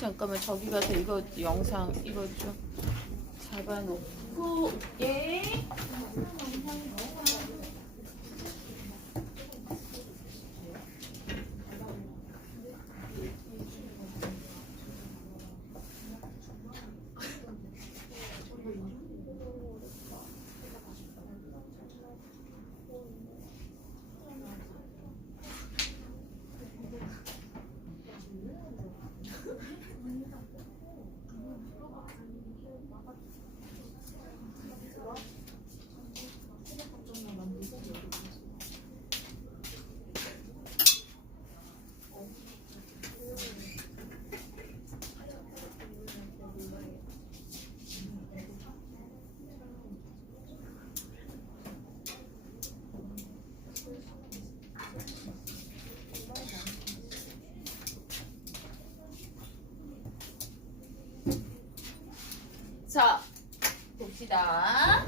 잠깐만 저기 가서 이거 영상 이거 좀 잡아놓고 예. 자, 봅시다.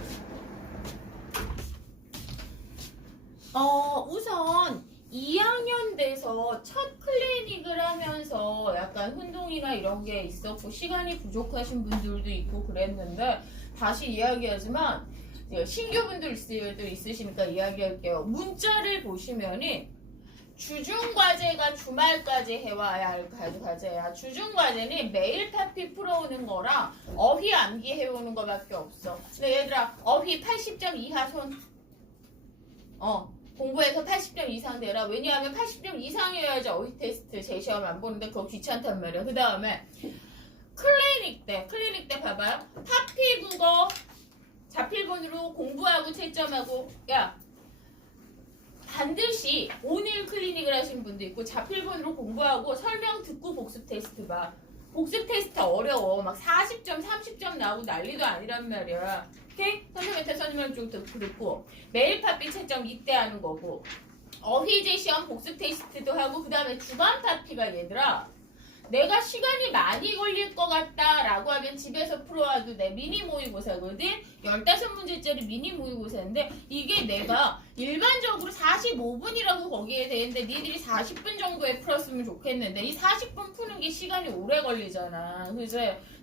우선 2학년 돼서 첫 클리닉을 하면서 약간 혼동이나 이런 게 있었고 시간이 부족하신 분들도 있고 그랬는데 다시 이야기하지만 신규분들 있으시니까 이야기할게요. 문자를 보시면은 주중과제가 주말까지 해와야 할 과제야. 주중과제는 매일 파피 풀어오는 거랑 어휘 암기 해오는 거밖에 없어. 근데 얘들아 어휘 80점 이하 손 공부해서 80점 이상 되라. 왜냐하면 80점 이상이어야지 어휘 테스트 제시험 안 보는데 그거 귀찮단 말이야. 그 다음에 클리닉 때 봐봐요. 파피 국어 자필본으로 공부하고 채점하고 야 반드시 오늘 클리닉을 하신 분도 있고 자필본으로 공부하고 설명 듣고 복습 테스트 봐. 복습 테스트 어려워. 막 40점, 30점 나오고 난리도 아니란 말이야. 오케이? 선생님한테 선임할 쪽도 그렇고 매일 파피 채점 이때 하는 거고 어휘제 시험 복습 테스트도 하고 그 다음에 주간 파피가 얘들아 내가 시간이 많이 걸릴 것 같다라고 하면 집에서 풀어와도 돼. 미니 모의고사거든. 15문제짜리 미니 모의고사인데 이게 내가 일반적으로 45분이라고 거기에 돼 있는데 니들이 40분 정도에 풀었으면 좋겠는데 이 40분 푸는 게 시간이 오래 걸리잖아. 그래서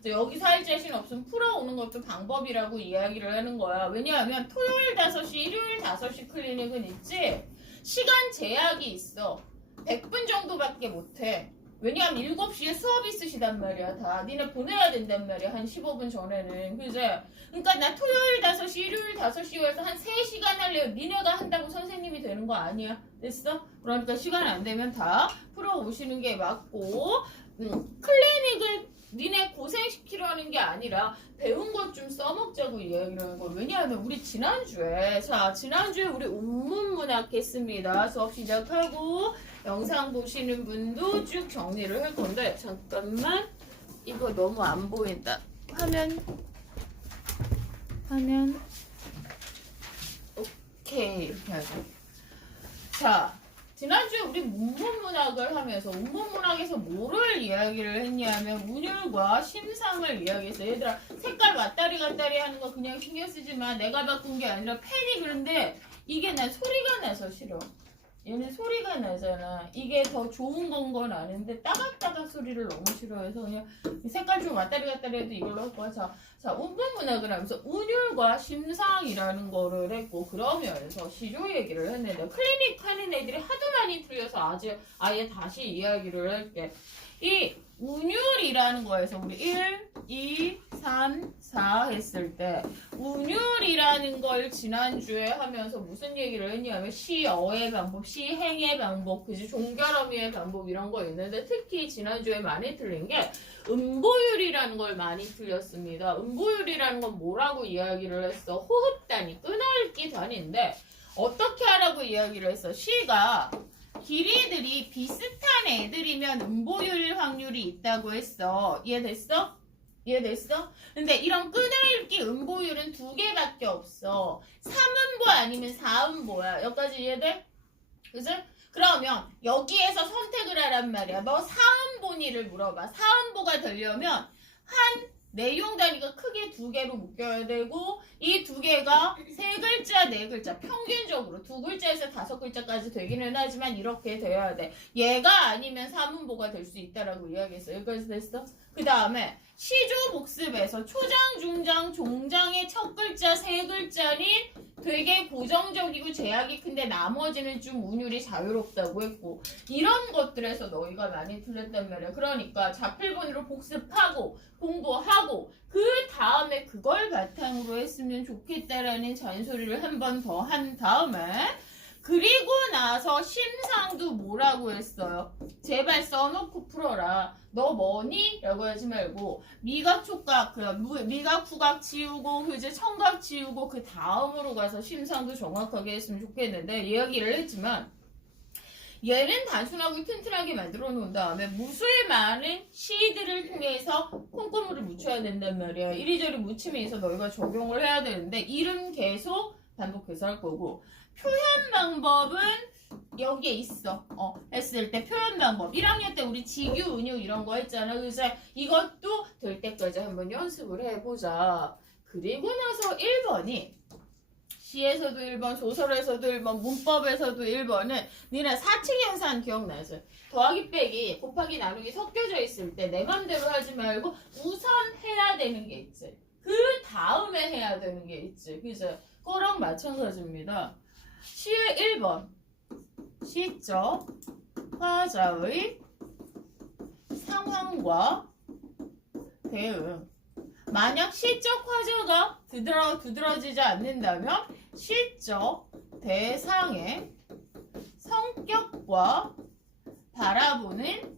여기서 할 자신 없으면 풀어오는 것도 방법이라고 이야기를 하는 거야. 왜냐하면 토요일 5시, 일요일 5시 클리닉은 있지 시간 제약이 있어. 100분 정도밖에 못해. 왜냐하면 7시에 수업 있으시단 말이야. 다 니네 보내야 된단 말이야. 한 15분 전에는. 그러니까 나 토요일 5시, 일요일 5시에서 한 3시간 할래요. 니네가 한다고 선생님이 되는 거 아니야. 됐어? 그러니까 시간 안 되면 다 풀어오시는 게 맞고 클리닉을 니네 고생시키려는 게 아니라 배운 것 좀 써먹자고 이야기를 하는 거. 왜냐하면 우리 지난주에 우리 운문문학 했습니다. 수업 시작하고 영상 보시는 분도 쭉 정리를 할 건데 잠깐만 이거 너무 안 보인다. 화면 오케이 이렇게 하죠. 자 지난주에 우리 운문문학을 하면서 운문문학에서 뭐를 이야기를 했냐면 운율과 심상을 이야기했어요. 얘들아 색깔 왔다리 갔다리 하는 거 그냥 신경 쓰지 마. 내가 바꾼 게 아니라 펜이 그런데 이게 난 소리가 나서 싫어. 얘는 소리가 나잖아. 이게 더 좋은 건 아는데 따각따각 소리를 너무 싫어해서 그냥 색깔 좀 왔다리 갔다리 해도 이걸로 할 거야. 자 운문문학을 하면서 운율과 심상이라는 거를 했고 그러면서 시조 얘기를 했는데 클리닉 하는 애들이 하도 많이 틀려서 아예 다시 이야기를 할게. 이 운율이라는 거에서 우리 1, 2, 3, 4 했을 때 운율이라는 걸 지난주에 하면서 무슨 얘기를 했냐면 시어의 방법, 시행의 방법, 그지 종결어미의 방법 이런 거 있는데 특히 지난주에 많이 틀린 게 음보율이라는 걸 많이 틀렸습니다. 음보율이라는 건 뭐라고 이야기를 했어? 호흡 단위, 끊어읽기 단위인데 어떻게 하라고 이야기를 했어? 시가 길이들이 비슷한 애들이면 음보율 확률이 있다고 했어. 이해됐어? 근데 이런 끊어읽기 음보율은 2개밖에 없어. 3음보 아니면 4음보야. 여기까지 이해돼? 그치? 그러면 여기에서 선택을 하란 말이야. 너 4음보니를 물어봐. 4음보가 되려면 한 내용 단위가 크게 2개로 묶여야 되고 이 2개가 3글자, 4글자 평균적으로 2글자에서 5글자까지 되기는 하지만 이렇게 돼야 돼. 얘가 아니면 사문보가 될 수 있다라고 이야기했어. 여기까지 됐어? 그 다음에 시조 복습에서 초장, 중장, 종장의 첫 글자 3글자는 되게 고정적이고 제약이 큰데 나머지는 좀 운율이 자유롭다고 했고 이런 것들에서 너희가 많이 틀렸단 말이야. 그러니까 자필본으로 복습하고 공부하고 그 다음에 그걸 바탕으로 했으면 좋겠다라는 잔소리를 한 번 더 한 다음에 그리고 나서 심상도 뭐라고 했어요? 제발 써놓고 풀어라. 너 뭐니? 라고 하지 말고 미각, 촉각, 미각, 후각 지우고 그제 청각 지우고 그 다음으로 가서 심상도 정확하게 했으면 좋겠는데 이야기를 했지만 얘는 단순하고 튼튼하게 만들어 놓은 다음에 무수히 많은 시들을 통해서 콩고물을 묻혀야 된단 말이야. 이리저리 묻히면서 너희가 적용을 해야 되는데 이름 계속 반복해서 할 거고 표현 방법은 여기에 있어. 했을 때 표현 방법. 1학년 때 우리 직유, 은유 이런 거 했잖아. 그래서 이것도 될 때까지 한번 연습을 해보자. 그리고 나서 1번이 시에서도 1번, 소설에서도 1번, 문법에서도 1번은 니네 사칙연산 기억나죠? 더하기 빼기, 곱하기 나누기 섞여져 있을 때 내 맘대로 하지 말고 우선 해야 되는 게 있지. 그 다음에 해야 되는 게 있지. 그죠? 거랑 마찬가지입니다. 시의 1번 시적 화자의 상황과 대응. 만약 시적 화자가 두드러지지 않는다면 시적 대상의 성격과 바라보는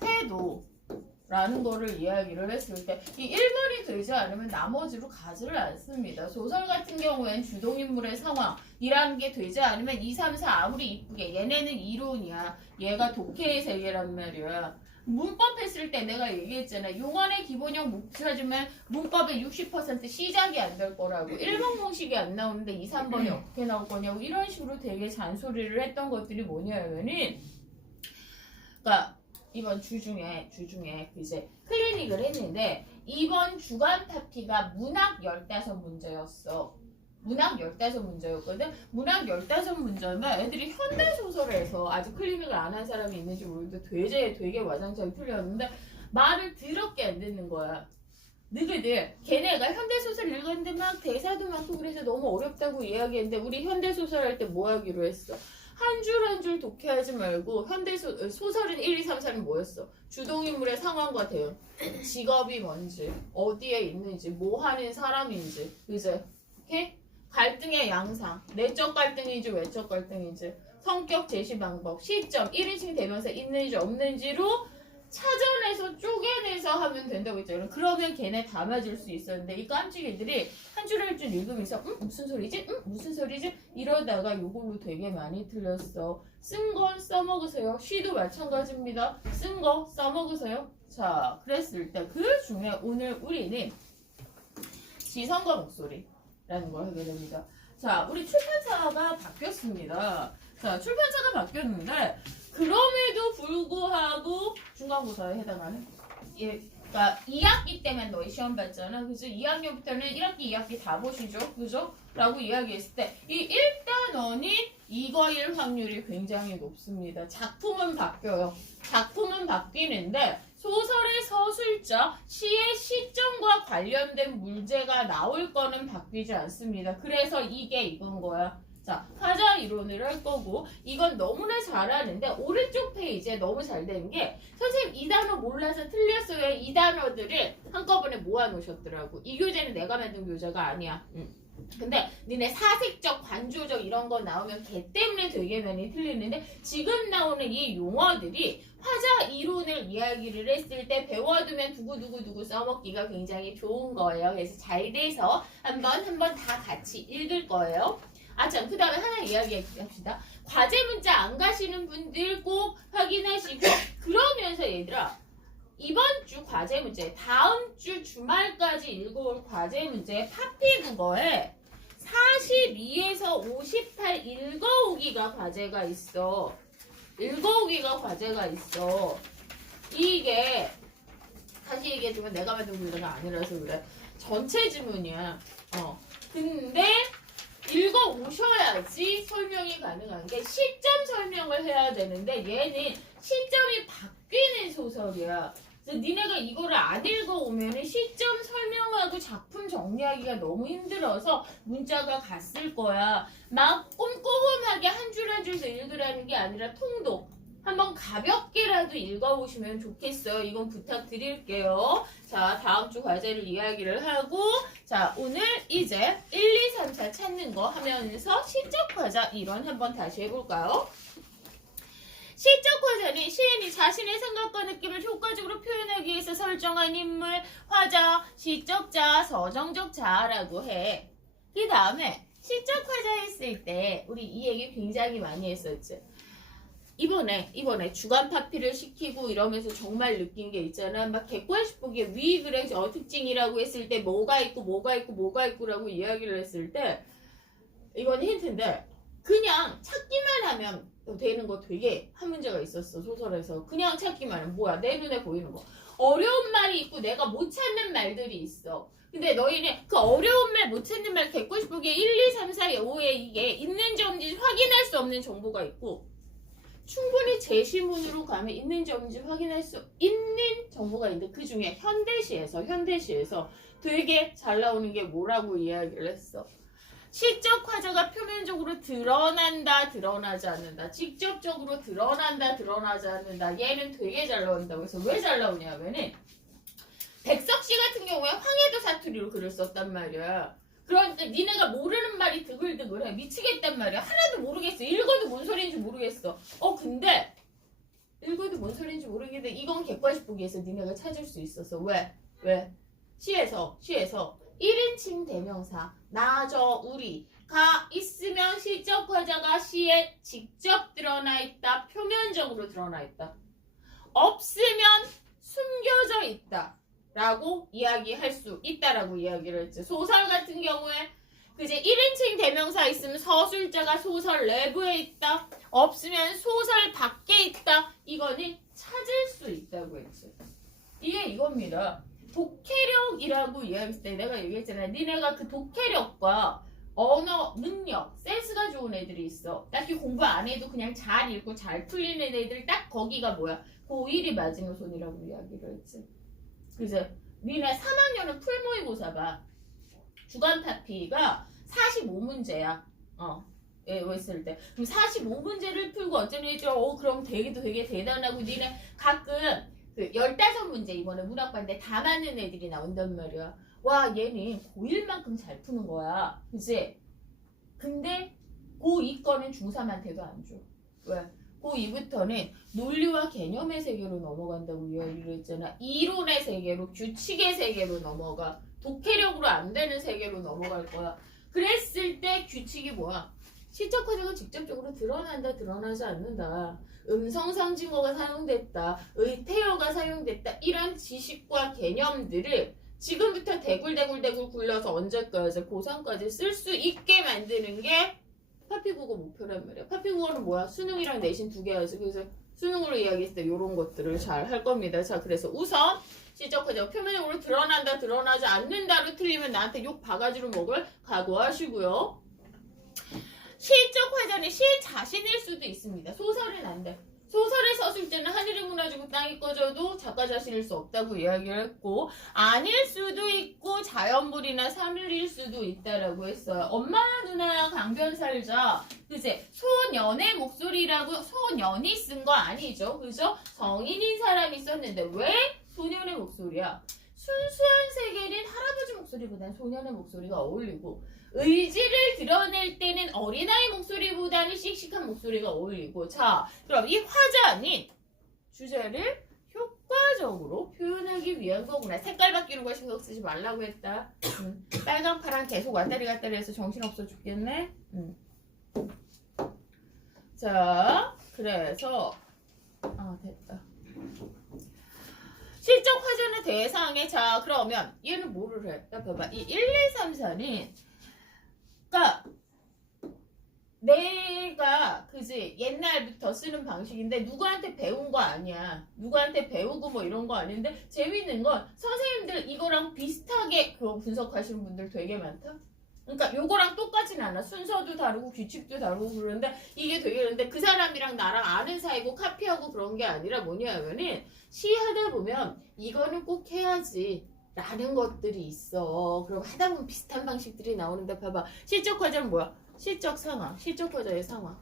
태도라는 거를 이야기를 했을 때 이 1번이 되지 않으면 나머지로 가지를 않습니다. 소설 같은 경우엔 주동인물의 상황이라는 게 되지 않으면 2, 3, 4 아무리 이쁘게 얘네는 이론이야. 얘가 독해의 세계란 말이야. 문법 했을 때 내가 얘기했잖아. 용언의 기본형 못 찾으면 문법의 60% 시작이 안 될 거라고. 1번 공식이 안 나오는데 2, 3번이 어떻게 나올 거냐고 이런 식으로 되게 잔소리를 했던 것들이 뭐냐면은 그러니까 이번 주중에 이제 클리닉을 했는데 이번 주간 파티가 문학 15문제였어. 문학 15문제였거든. 문학 15문제면 애들이 현대소설에서 아직 클리닉을 안 한 사람이 있는지 모르겠는데 되게 와장창 틀렸는데 말을 더럽게 안 듣는 거야. 너희들 걔네가 현대소설 읽었는데 막 대사도 많고 그래서 너무 어렵다고 이야기했는데 우리 현대소설 할 때 뭐 하기로 했어? 한 줄 한 줄 독해하지 말고 소설은 1, 2, 3, 4는 뭐였어? 주동인물의 상황과 대응, 직업이 뭔지, 어디에 있는지, 뭐 하는 사람인지, 그제? 오케이? 갈등의 양상, 내적 갈등인지 외적 갈등인지, 성격 제시 방법, 시점, 1인칭 대명사 있는지 없는지로 찾아내서 쪼개내서 하면 된다고 했잖아요. 그러면 걔네 다 맞을 수 있었는데 이 깜찍이들이 한 줄 한 줄 읽으면서 무슨 소리지? 무슨 소리지? 이러다가 요걸로 되게 많이 틀렸어. 쓴 건 써먹으세요. 시도 마찬가지입니다. 쓴 거 써먹으세요. 자, 그랬을 때 그 중에 오늘 우리는 지성과 목소리라는 걸 하게 됩니다. 자, 우리 출판사가 바뀌었습니다. 자, 출판사가 바뀌었는데 그럼에도 불구하고 중간고사에 해당하는 그러니까 2학기 때만 너희 시험 봤잖아. 그래서 2학년부터는 1학기, 2학기 다 보시죠. 그죠? 라고 이야기했을 때 이 1단원이 이거일 확률이 굉장히 높습니다. 작품은 바뀌어요. 작품은 바뀌는데 소설의 서술자, 시의 시점과 관련된 문제가 나올 거는 바뀌지 않습니다. 그래서 이게 이건 거야. 자, 화자 이론을 할 거고 이건 너무나 잘하는데 오른쪽 페이지에 너무 잘 된 게 선생님 이 단어 몰라서 틀렸어요. 이 단어들을 한꺼번에 모아놓으셨더라고. 이 교재는 내가 만든 교재가 아니야. 근데 니네 사색적, 관조적 이런 거 나오면 걔 때문에 되게 많이 틀리는데 지금 나오는 이 용어들이 화자 이론을 이야기를 했을 때 배워두면 두고두고 써먹기가 굉장히 좋은 거예요. 그래서 잘 돼서 한번 다 같이 읽을 거예요. 참, 그 다음에 하나 이야기합시다. 과제 문자 안 가시는 분들 꼭 확인하시고 그러면서 얘들아 이번 주 과제 문제 다음 주 주말까지 읽어올 과제 문제 파피 국어에 42에서 58 읽어오기가 과제가 있어. 읽어오기가 과제가 있어. 이게 다시 얘기해주면 내가 만든 문제가 아니라서 그래. 전체 지문이야. 근데 읽어오셔야지 설명이 가능한 게 시점 설명을 해야 되는데 얘는 시점이 바뀌는 소설이야. 그래서 니네가 이거를 안 읽어오면 시점 설명하고 작품 정리하기가 너무 힘들어서 문자가 갔을 거야. 막 꼼꼼하게 한 줄 한 줄씩 읽으라는 게 아니라 통독. 한번 가볍게라도 읽어보시면 좋겠어요. 이건 부탁드릴게요. 자, 다음 주 과제를 이야기를 하고 자, 오늘 이제 1, 2, 3, 4 찾는 거 하면서 시적 과자 이론 한번 다시 해볼까요? 시적 과자는 시인이 자신의 생각과 느낌을 효과적으로 표현하기 위해서 설정한 인물, 화자, 시적자, 서정적 자라고 해. 그 다음에 시적 과자 했을 때 우리 이 얘기 굉장히 많이 했었지. 이번에 주간 파피를 시키고 이러면서 정말 느낀 게 있잖아. 막 객관식 보기에 위그래 특징이라고 했을 때 뭐가 있고라고 이야기를 했을 때 이건 힌트인데 그냥 찾기만 하면 되는 거 되게 한 문제가 있었어. 소설에서. 그냥 찾기만 하면 뭐야? 내 눈에 보이는 거. 어려운 말이 있고 내가 못 찾는 말들이 있어. 근데 너희는 그 어려운 말 못 찾는 말 객관식 보기에 1, 2, 3, 4, 5에 이게 있는지 없는지 확인할 수 없는 정보가 있고 충분히 제시문으로 가면 있는지 없는지 확인할 수 있는 정보가 있는데 그 중에 현대시에서 되게 잘 나오는 게 뭐라고 이야기를 했어. 시적 화자가 표면적으로 드러난다, 드러나지 않는다. 직접적으로 드러난다, 드러나지 않는다. 얘는 되게 잘 나온다고 해서 왜 잘 나오냐면은 백석씨 같은 경우에 황해도 사투리로 글을 썼단 말이야. 그러니까 니네가 모르는 말이 드글드글해. 미치겠단 말이야. 하나도 모르겠어. 읽어도 뭔 소리인지 모르겠어. 근데 읽어도 뭔 소리인지 모르겠는데 이건 객관식 보기에서 니네가 찾을 수 있었어. 왜? 시에서 1인칭 대명사 나, 저, 우리가 있으면 시적 화자가 시에 직접 드러나 있다. 표면적으로 드러나 있다. 없으면 숨겨져 있다. 라고 이야기할 수 있다라고 이야기를 했지. 소설 같은 경우에 그제 1인칭 대명사 있으면 서술자가 소설 내부에 있다. 없으면 소설 밖에 있다. 이거는 찾을 수 있다고 했지. 이게 이겁니다. 독해력이라고 이야기했을 때 내가 얘기했잖아. 니네가 그 독해력과 언어 능력, 센스가 좋은 애들이 있어. 딱히 공부 안 해도 그냥 잘 읽고 잘 풀리는 애들 딱 거기가 뭐야? 고1이 마지노선이라고 이야기를 했지. 그래서 니네 3학년은 풀모의고사 봐. 주간 파피가 45문제야. 했을 때. 그럼 45문제를 풀고 어쩌면 그럼 되게 대단하고 니네 가끔 그 15문제 이번에 문학반인데 다 맞는 애들이 나온단 말이야. 와 얘는 고1만큼 잘 푸는 거야. 그치? 근데 고2 거는 중3한테도 안 줘. 왜? 고2부터는 논리와 개념의 세계로 넘어간다고 이야기를 했잖아. 이론의 세계로, 규칙의 세계로 넘어가. 독해력으로 안 되는 세계로 넘어갈 거야. 그랬을 때 규칙이 뭐야? 시적 화자가 직접적으로 드러난다, 드러나지 않는다. 음성상 증어가 사용됐다. 의태어가 사용됐다. 이런 지식과 개념들을 지금부터 대굴 굴려서 언제까지 고3까지 쓸 수 있게 만드는 게 파피국어 목표란 말이야. 파피국어는 뭐야? 수능이랑 내신 두 개야지. 그래서 수능으로 이야기했을 때 이런 것들을 잘 할 겁니다. 자, 그래서 우선 시적 화자가 표면적으로 드러난다, 드러나지 않는다로 틀리면 나한테 욕 바가지로 먹을 각오하시고요. 시적 화자는 시 자신일 수도 있습니다. 소설은 안 돼. 소설을 썼을 때는 하늘이 무너지고 땅이 꺼져도 작가 자신일 수 없다고 이야기를 했고 아닐 수도 있고 자연물이나 사물일 수도 있다라고 했어요. 엄마 누나 강변 살자. 그제 소년의 목소리라고 소년이 쓴 거 아니죠. 그죠? 성인인 사람이 썼는데 왜 소년의 목소리야? 순수한 세계는 할아버지 목소리보다는 소년의 목소리가 어울리고 의지를 드러낼 때는 어린아이 목소리보다는 씩씩한 목소리가 어울리고 자 그럼 이 화자는 주제를 효과적으로 표현하기 위한 거구나. 색깔 바뀌는 거 신경 쓰지 말라고 했다. 빨강 파랑 계속 왔다리 갔다리 해서 정신없어 죽겠네. 자 그래서 됐다. 실적 화자는 대상에 자 그러면 얘는 뭐를 해? 야 봐봐 이 1, 2, 3, 4는 그러니까 내가 그지 옛날부터 쓰는 방식인데 누구한테 배운 거 아니야. 누구한테 배우고 뭐 이런 거 아닌데 재밌는 건 선생님들 이거랑 비슷하게 그거 분석하시는 분들 되게 많다. 그러니까 요거랑 똑같진 않아. 순서도 다르고 규칙도 다르고 그러는데 이게 되게 그런데 그 사람이랑 나랑 아는 사이고 카피하고 그런 게 아니라 뭐냐면은 시하다 보면 이거는 꼭 해야지 라는 것들이 있어. 그럼 하다 보면 비슷한 방식들이 나오는데 봐봐. 실적 과제는 뭐야? 실적 상황, 실적 과제의 상황,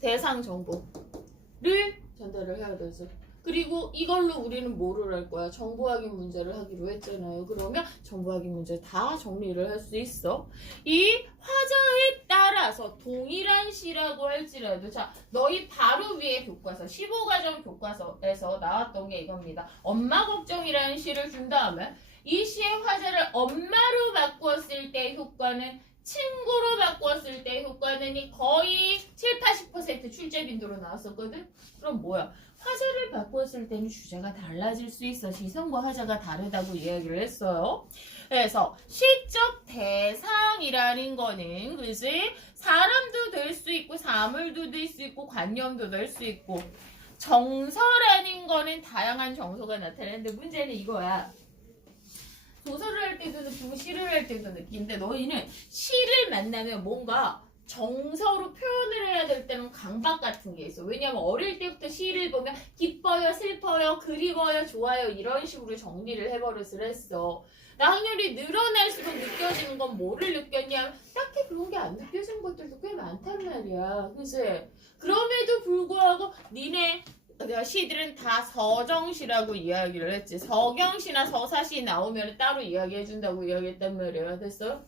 대상 정보를 전달을 해야 되죠. 그리고 이걸로 우리는 뭐를 할 거야? 정보 확인 문제를 하기로 했잖아요. 그러면 정보 확인 문제 다 정리를 할 수 있어. 이 화자에 따라서 동일한 시라고 할지라도 자, 너희 바로 위에 교과서 15과정 교과서에서 나왔던 게 이겁니다. 엄마 걱정이라는 시를 준 다음에 이 시의 화자를 엄마로 바꾸었을 때 효과는 친구로 바꾸었을 때 효과는 거의 7, 80% 출제 빈도로 나왔었거든? 그럼 뭐야? 화자를 바꾸었을 때는 주제가 달라질 수 있어. 시선과 화자가 다르다고 이야기를 했어요. 그래서 시적 대상이라는 거는 그지? 사람도 될 수 있고 사물도 될 수 있고 관념도 될 수 있고 정서라는 거는 다양한 정서가 나타나는데 문제는 이거야. 도서를 할 때도 느끼고 시를 할 때도 느끼는데 너희는 시를 만나면 뭔가 정서로 표현을 해야 될 때는 강박 같은 게 있어. 왜냐면 어릴 때부터 시를 보면 기뻐요, 슬퍼요, 그리워요, 좋아요 이런 식으로 정리를 해버릇을 했어. 학년이 늘어날수록 느껴지는 건 뭐를 느꼈냐면 딱히 그런 게 안 느껴지는 것들도 꽤 많단 말이야. 그치? 그럼에도 불구하고 니네 시들은 다 서정시라고 이야기를 했지. 서경시나 서사시 나오면 따로 이야기해준다고 이야기했단 말이야. 됐어?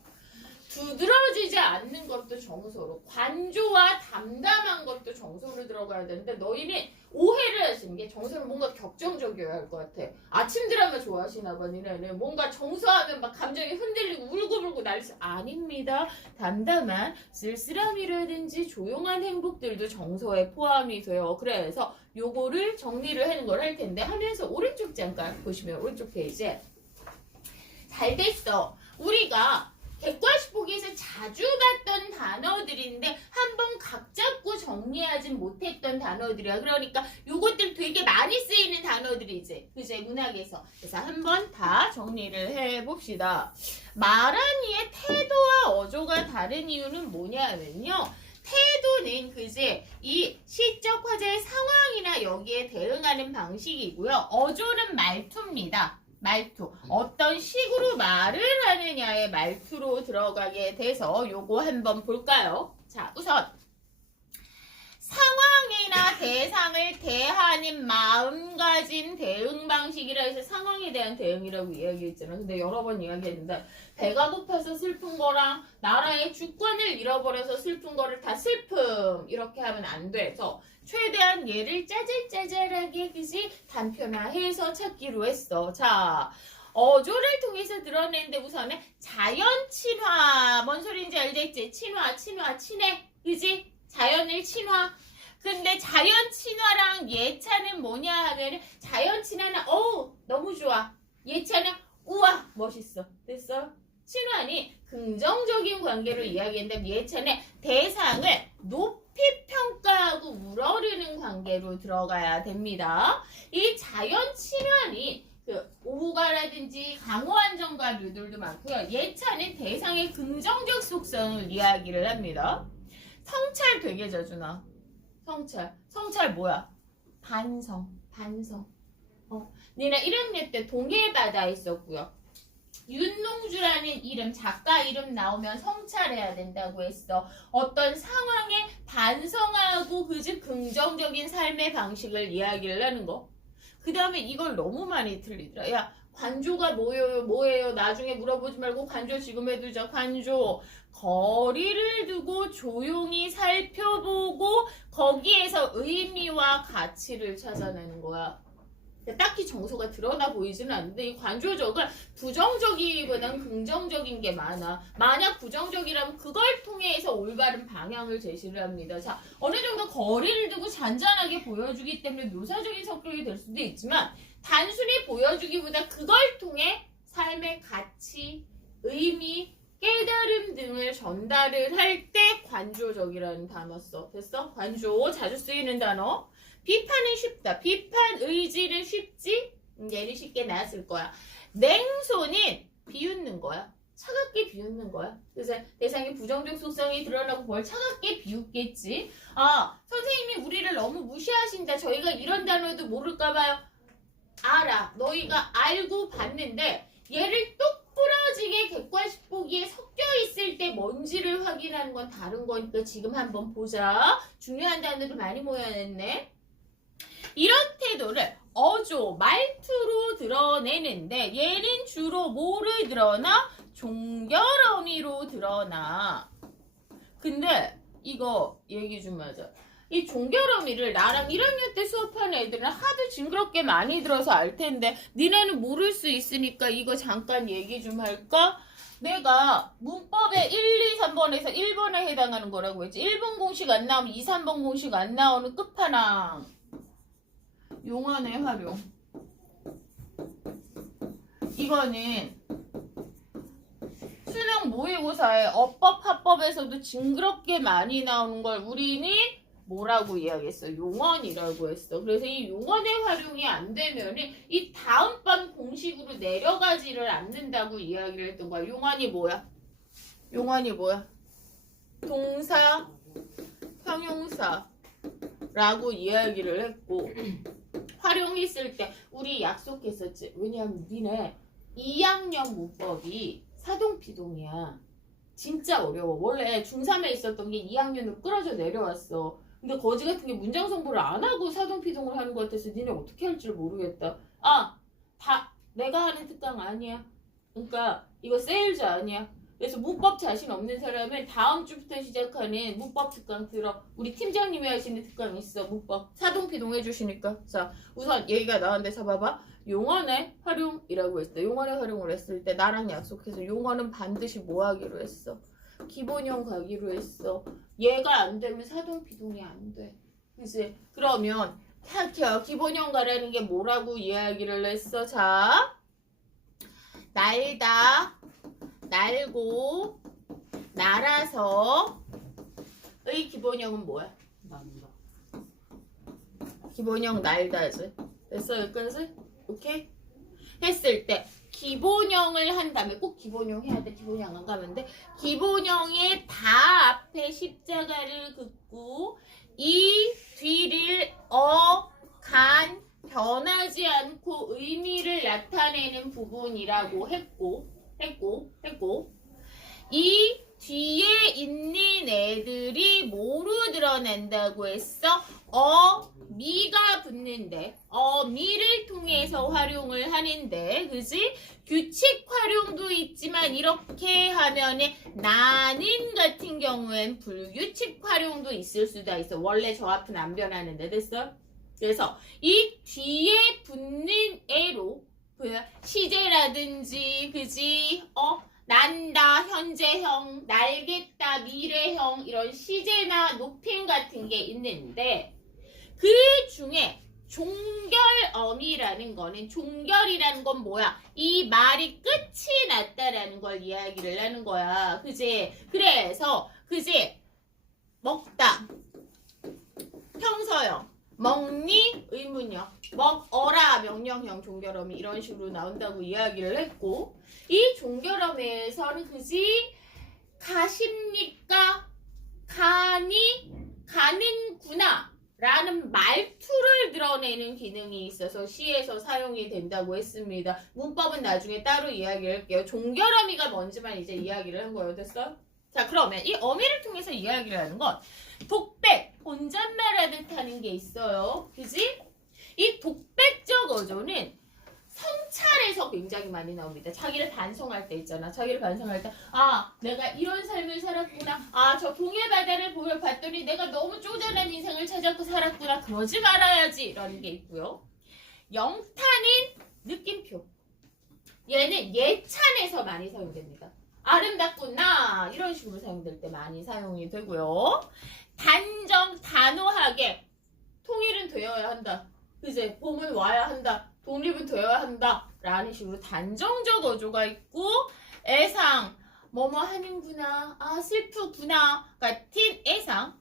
두드러지지 않는 것도 정서로, 관조와 담담한 것도 정서로 들어가야 되는데 너희는 오해를 하시는 게 정서는 뭔가 격정적이어야 할 것 같아. 아침 드라마 좋아하시나 봐. 니네는 뭔가 정서하면 막 감정이 흔들리고 울고불고 난리. 아닙니다. 담담한 쓸쓸함이라든지 조용한 행복들도 정서에 포함이 돼요. 그래서 요거를 정리를 하는 걸 할 텐데 하면서 오른쪽 잠깐 보시면 오른쪽 페이지에 잘 됐어. 우리가 객관식 보기에서 자주 봤던 단어들인데 한번 각 잡고 정리하진 못했던 단어들이야. 그러니까 요것들 되게 많이 쓰이는 단어들이지. 그제 문학에서. 그래서 한번 다 정리를 해봅시다. 말하니의 태도와 어조가 다른 이유는 뭐냐면요. 태도는 그지 이 시적 화제의 상황이나 여기에 대응하는 방식이고요. 어조는 말투입니다. 말투. 어떤 식으로 말을 하느냐의 말투로 들어가게 돼서 요거 한번 볼까요? 자, 우선 상황이나 대상을 대하는 마음가짐 대응 방식이라 해서 상황에 대한 대응이라고 이야기했잖아. 근데 여러 번 이야기했는데 배가 고파서 슬픈 거랑 나라의 주권을 잃어버려서 슬픈 거를 다 슬픔 이렇게 하면 안 돼서 최대한 얘를 짜잘짜잘하게 그지 단편화해서 찾기로 했어. 자, 어조를 통해서 드러내는데 우선은 자연 친화. 뭔 소리인지 알겠지? 친화, 친해. 그지? 자연을 친화. 근데 자연 친화랑 예찬은 뭐냐 하면 자연 친화는 어우 너무 좋아. 예찬은 우와 멋있어. 됐어? 친화는 긍정적인 관계로 이야기했는데 예찬은 대상을 높이 평가하고 우러르는 관계로 들어가야 됩니다. 이 자연 친화는 그 오가라든지 강호안정과 류들도 많고요. 예찬은 대상의 긍정적 속성을 이야기를 합니다. 성찰 되게 자주 나. 성찰 뭐야? 반성. 니네 1학년 때 동해바다에 있었고요. 윤농주라는 이름, 작가 이름 나오면 성찰해야 된다고 했어. 어떤 상황에 반성하고 그즉 긍정적인 삶의 방식을 이야기를 하는 거. 그 다음에 이걸 너무 많이 틀리더라. 야, 관조가 뭐예요? 나중에 물어보지 말고 관조 지금 해두자. 관조. 거리를 두고 조용히 살펴보고 거기에서 의미와 가치를 찾아내는 거야. 딱히 정서가 드러나 보이지는 않는데 이 관조적은 부정적이보다는 긍정적인 게 많아. 만약 부정적이라면 그걸 통해서 올바른 방향을 제시를 합니다. 자, 어느 정도 거리를 두고 잔잔하게 보여주기 때문에 묘사적인 성격이 될 수도 있지만 단순히 보여주기보다 그걸 통해 삶의 가치, 의미, 깨달음 등을 전달을 할 때 관조적이라는 단어 써. 됐어? 관조 자주 쓰이는 단어. 비판은 쉽다. 비판 의지는 쉽지? 얘는 쉽게 나왔을 거야. 냉소는 비웃는 거야. 차갑게 비웃는 거야. 그래서 대상의 부정적 속성이 드러나고 뭘 차갑게 비웃겠지. 아, 선생님이 우리를 너무 무시하신다. 저희가 이런 단어도 모를까봐요. 알아. 너희가 알고 봤는데 얘를 똑 부러지게 객관식 보기에 섞여 있을 때 뭔지를 확인하는 건 다른 거니까 지금 한번 보자. 중요한 단어들 많이 모여냈네. 이런 태도를 어조, 말투로 드러내는데 얘는 주로 뭐를 드러나? 종결어미로 드러나. 근데 이거 얘기 좀 하자. 이 종결어미를 나랑 1학년 때 수업하는 애들은 하도 징그럽게 많이 들어서 알 텐데 니네는 모를 수 있으니까 이거 잠깐 얘기 좀 할까? 내가 문법에 1, 2, 3번에서 1번에 해당하는 거라고 했지. 1번 공식 안 나오면 2, 3번 공식 안 나오는 끝판왕. 용언의 활용. 이거는 수능 모의고사에 어법, 합법에서도 징그럽게 많이 나오는 걸 우리는 뭐라고 이야기했어? 용언이라고 했어. 그래서 이 용언의 활용이 안 되면은 이 다음번 공식으로 내려가지를 않는다고 이야기를 했던 거야. 용언이 뭐야? 용언이 뭐야? 동사, 형용사라고 이야기를 했고 활용했을 때 우리 약속했었지. 왜냐하면 니네 2학년 문법이 사동피동이야. 진짜 어려워. 원래 중3에 있었던 게 2학년으로 끌어져 내려왔어. 근데 거지 같은 게 문장 성보를 안 하고 사동피동을 하는 것 같아서 니네 어떻게 할 줄 모르겠다. 아, 다 내가 하는 특강 아니야. 그러니까 이거 세일즈 아니야. 그래서 문법 자신 없는 사람은 다음 주부터 시작하는 문법 특강 들어. 우리 팀장님이 하시는 특강 있어. 문법 사동피동 해주시니까. 자, 우선 얘기가 나왔는데 잡아봐. 용언의 활용이라고 했어. 용언의 활용을 했을 때 나랑 약속해서 용언은 반드시 뭐 하기로 했어? 기본형 가기로 했어. 얘가 안 되면 사동피동이 안 돼. 그치? 그러면 기본형 가라는 게 뭐라고 이야기를 했어? 자, 날다, 날고, 날아서의 기본형은 뭐야? 난다. 기본형 날다지. 됐어 여기까지? 오케이? 했을 때 기본형을 한 다음에 꼭 기본형 해야 돼. 기본형 안 가면 돼. 기본형의 다 앞에 십자가를 긋고 이 뒤를 간 변하지 않고 의미를 나타내는 부분이라고 했고 이 뒤에 있는 애들이 뭐로 드러난다고 했어? 미가 붙는데 미를 통해서 활용을 하는데 그지? 규칙 활용도 있지만 이렇게 하면은 나는 같은 경우엔 불규칙 활용도 있을 수가 있어. 원래 저 앞은 안 변하는데 됐어? 그래서 이 뒤에 붙는 애로 시제라든지 그지? 난다, 현재형, 날겠다, 미래형 이런 시제나 높임 같은 게 있는데 그 중에 종결어미라는 거는 종결이라는 건 뭐야? 이 말이 끝이 났다라는 걸 이야기를 하는 거야. 그지? 그래서 그지? 먹다, 평서형, 먹니? 의문형, 먹어라 명령형 종결어미 이런 식으로 나온다고 이야기를 했고 이 종결어미에서는 그지? 가십니까? 가는구나 라는 말투를 드러내는 기능이 있어서 시에서 사용이 된다고 했습니다. 문법은 나중에 따로 이야기를 할게요. 종결어미가 뭔지만 이제 이야기를 한 거예요. 됐어? 자, 그러면 이 어미를 통해서 이야기를 하는 건 독백, 혼잣말하듯 하는 게 있어요. 그지? 이 독백적 어조는 성찰에서 굉장히 많이 나옵니다. 자기를 반성할 때 있잖아. 자기를 반성할 때 내가 이런 삶을 살았구나. 저 동해 바다를 봤더니 내가 너무 쪼잔한 인생을 찾았고 살았구나. 그러지 말아야지 라는 게 있고요. 영탄인 느낌표. 얘는 예찬에서 많이 사용됩니다. 아름답구나 이런 식으로 사용될 때 많이 사용이 되고요. 단정, 단호하게 통일은 되어야 한다. 그제 봄은 와야 한다. 독립은 되어야 한다 라는 식으로 단정적 어조가 있고 애상, 뭐뭐 하는구나, 아 슬프구나 같은 애상.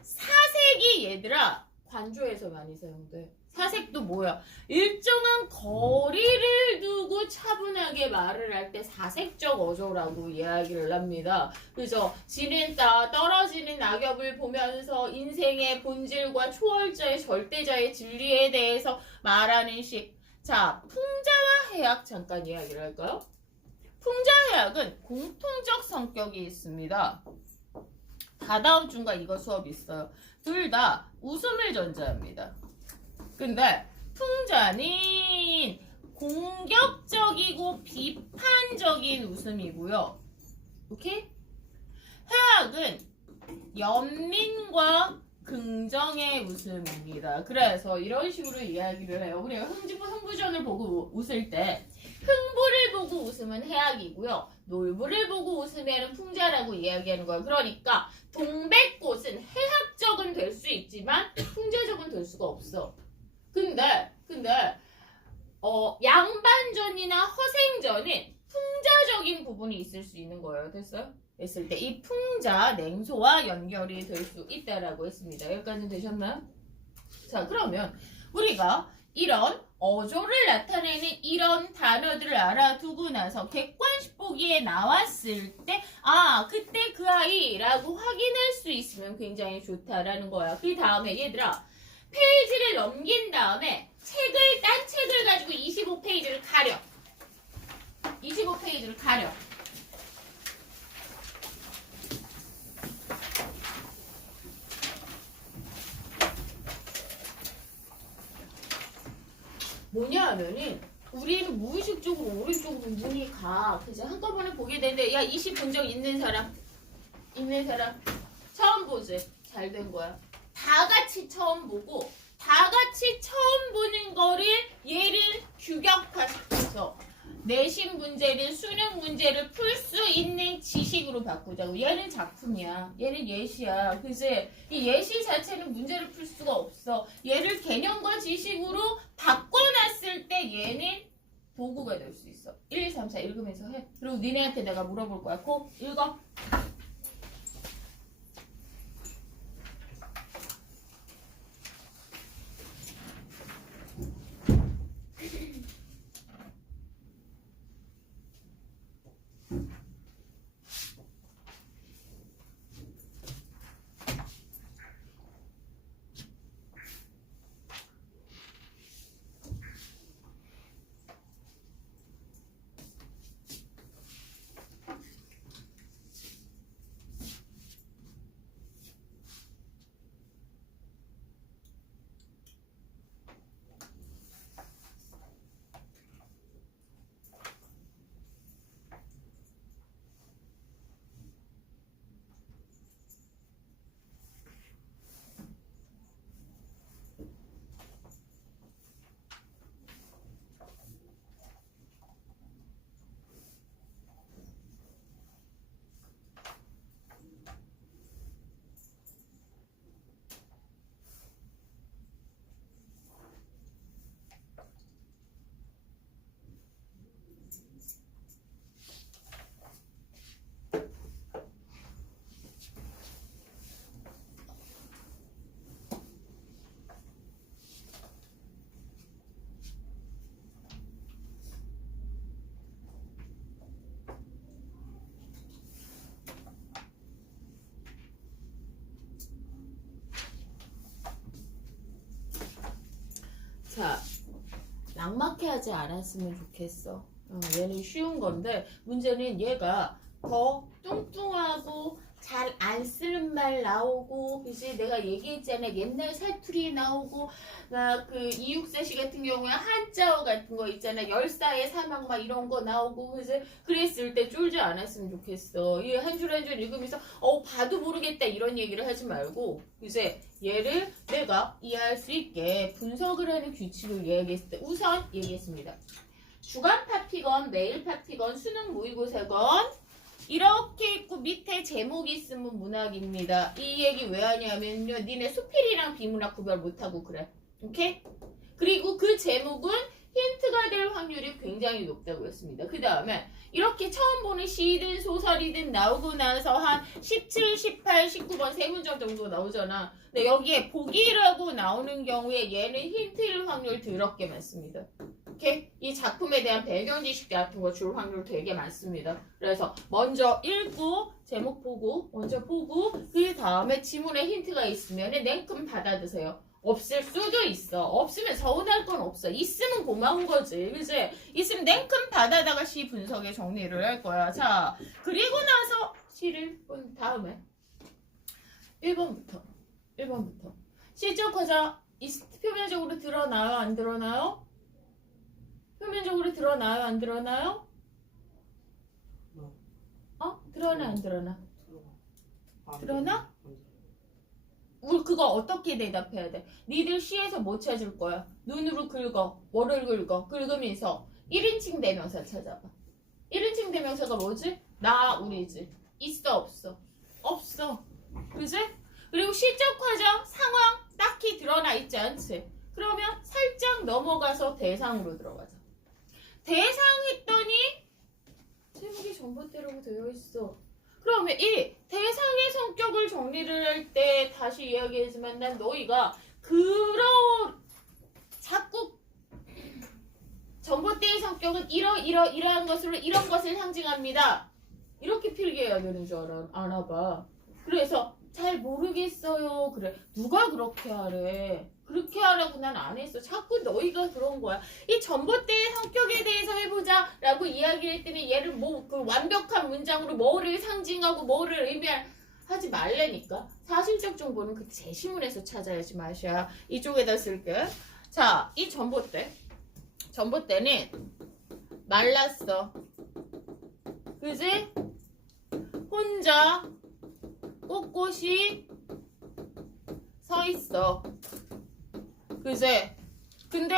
사색이 얘들아 관조에서 많이 사용돼. 사색도 뭐야? 일정한 거리를 두고 차분하게 말을 할 때 사색적 어조라고 이야기를 합니다. 그죠? 지는 떨어지는 낙엽을 보면서 인생의 본질과 초월자의 절대자의 진리에 대해서 말하는 식. 자, 풍자와 해악 잠깐 이야기를 할까요? 풍자해악은 공통적 성격이 있습니다. 다다음 중과 이거 수업 있어요. 둘 다 웃음을 전제합니다. 근데 풍자는 공격적이고 비판적인 웃음이고요. 오케이? 해악은 연민과 긍정의 웃음입니다. 그래서 이런 식으로 이야기를 해요. 우리가 흥부전을 보고 웃을 때 흥부를 보고 웃으면 해악이고요. 놀부를 보고 웃으면 풍자라고 이야기하는 거예요. 그러니까 동백꽃은 해악적은 될 수 있지만 풍자적은 될 수가 없어. 근데 양반전이나 허생전은 풍자적인 부분이 있을 수 있는 거예요. 됐어요? 했을 때 이 풍자, 냉소와 연결이 될 수 있다라고 했습니다. 여기까지는 되셨나요? 자, 그러면 우리가 이런 어조를 나타내는 이런 단어들을 알아두고 나서 객관식 보기에 나왔을 때 그때 그 아이라고 확인할 수 있으면 굉장히 좋다라는 거야. 그 다음에 얘들아 페이지를 넘긴 다음에 딴 책을 가지고 25페이지를 가려. 25페이지를 가려. 뭐냐 하면은 우리는 무의식적으로 오른쪽으로 눈이 가. 그래서 한꺼번에 보게 되는데 야 20 본 적 있는 사람 처음 보지. 잘 된 거야. 다 같이 처음 보고 다 같이 처음 보는 거를 얘를 규격화시켜서 내신 문제를 수능 문제를 풀 수 있는 지식으로 바꾸자고. 얘는 작품이야. 얘는 예시야. 그지? 이 예시 자체는 문제를 풀 수가 없어. 얘를 개념과 지식으로 바꿔놨을 때 얘는 도구가 될 수 있어. 1, 2, 3, 4 읽으면서 해. 그리고 니네한테 내가 물어볼 거야. 고 읽어. 자, 낙막해 하지 않았으면 좋겠어. 얘는 쉬운 건데 문제는 얘가 더 뚱뚱하고 잘 안 쓰는 말 나오고, 그치? 내가 얘기했잖아. 옛날 사투리 나오고, 그 이육세시 같은 경우에 한자어 같은 거 있잖아. 열사의 사막 막 이런 거 나오고, 그치? 그랬을 때 쫄지 않았으면 좋겠어. 이 한 줄 한 줄 읽으면서 봐도 모르겠다 이런 얘기를 하지 말고, 그치? 얘를 내가 이해할 수 있게 분석을 하는 규칙을 얘기했을 때 우선 얘기했습니다. 주간 파피건, 매일 파피건, 수능 모의고사건 이렇게 있고 밑에 제목이 있으면 문학입니다. 이 얘기 왜 하냐면요. 니네 수필이랑 비문학 구별 못하고 그래. 오케이? 그리고 그 제목은 힌트가 될 확률이 굉장히 높다고 했습니다. 그 다음에 이렇게 처음 보는 시든 소설이든 나오고 나서 한 17, 18, 19번 세 문장 정도 나오잖아. 근데 여기에 보기라고 나오는 경우에 얘는 힌트일 확률 더럽게 많습니다. 오케이? 이 작품에 대한 배경 지식 같은 거 줄 확률 되게 많습니다. 그래서 먼저 읽고 제목 보고 먼저 보고 그 다음에 지문에 힌트가 있으면 냉큼 받아드세요. 없을 수도 있어. 없으면 서운할 건 없어. 있으면 고마운 거지. 그치? 있으면 냉큼 받아다가 시 분석에 정리를 할 거야. 자, 그리고 나서 시를 본 다음에 1번부터 시적 과자 표면적으로 드러나요? 안 드러나요? 표면적으로 드러나요? 안 드러나요? 드러나 안 드러나? 드러나? 우리 그거 어떻게 대답해야 돼? 니들 시에서 뭐 찾을 거야? 눈으로 긁어. 뭐를 긁어? 긁으면서 1인칭 대명사 찾아봐. 1인칭 대명사가 뭐지? 나, 우리지. 있어, 없어? 없어. 그지? 그리고 시적 과정, 상황 딱히 드러나 있지 않지? 그러면 살짝 넘어가서 대상으로 들어가자. 대상 했더니 제목이 전봇대라고 되어 있어. 그러면 이 대상의 성격을 정리를 할 때 다시 이야기하지만 난 너희가 자꾸 전봇대의 성격은 이러한 것으로 이런 것을 상징합니다. 이렇게 필기해야 되는 줄 알아봐. 그래서 잘 모르겠어요. 그래. 누가 그렇게 하래? 그렇게 하라고 난 안 했어. 자꾸 너희가 그런 거야. 이 전봇대의 성격에 대해서 해보자 라고 이야기를 했더니 얘를 그 완벽한 문장으로 뭐를 상징하고 뭐를 의미하지 말라니까. 사실적 정보는 그 제시문에서 찾아야지 마셔. 이쪽에다 쓸게. 자, 이 전봇대는 말랐어. 그지? 혼자 꼿꼿이 서 있어. 그제? 근데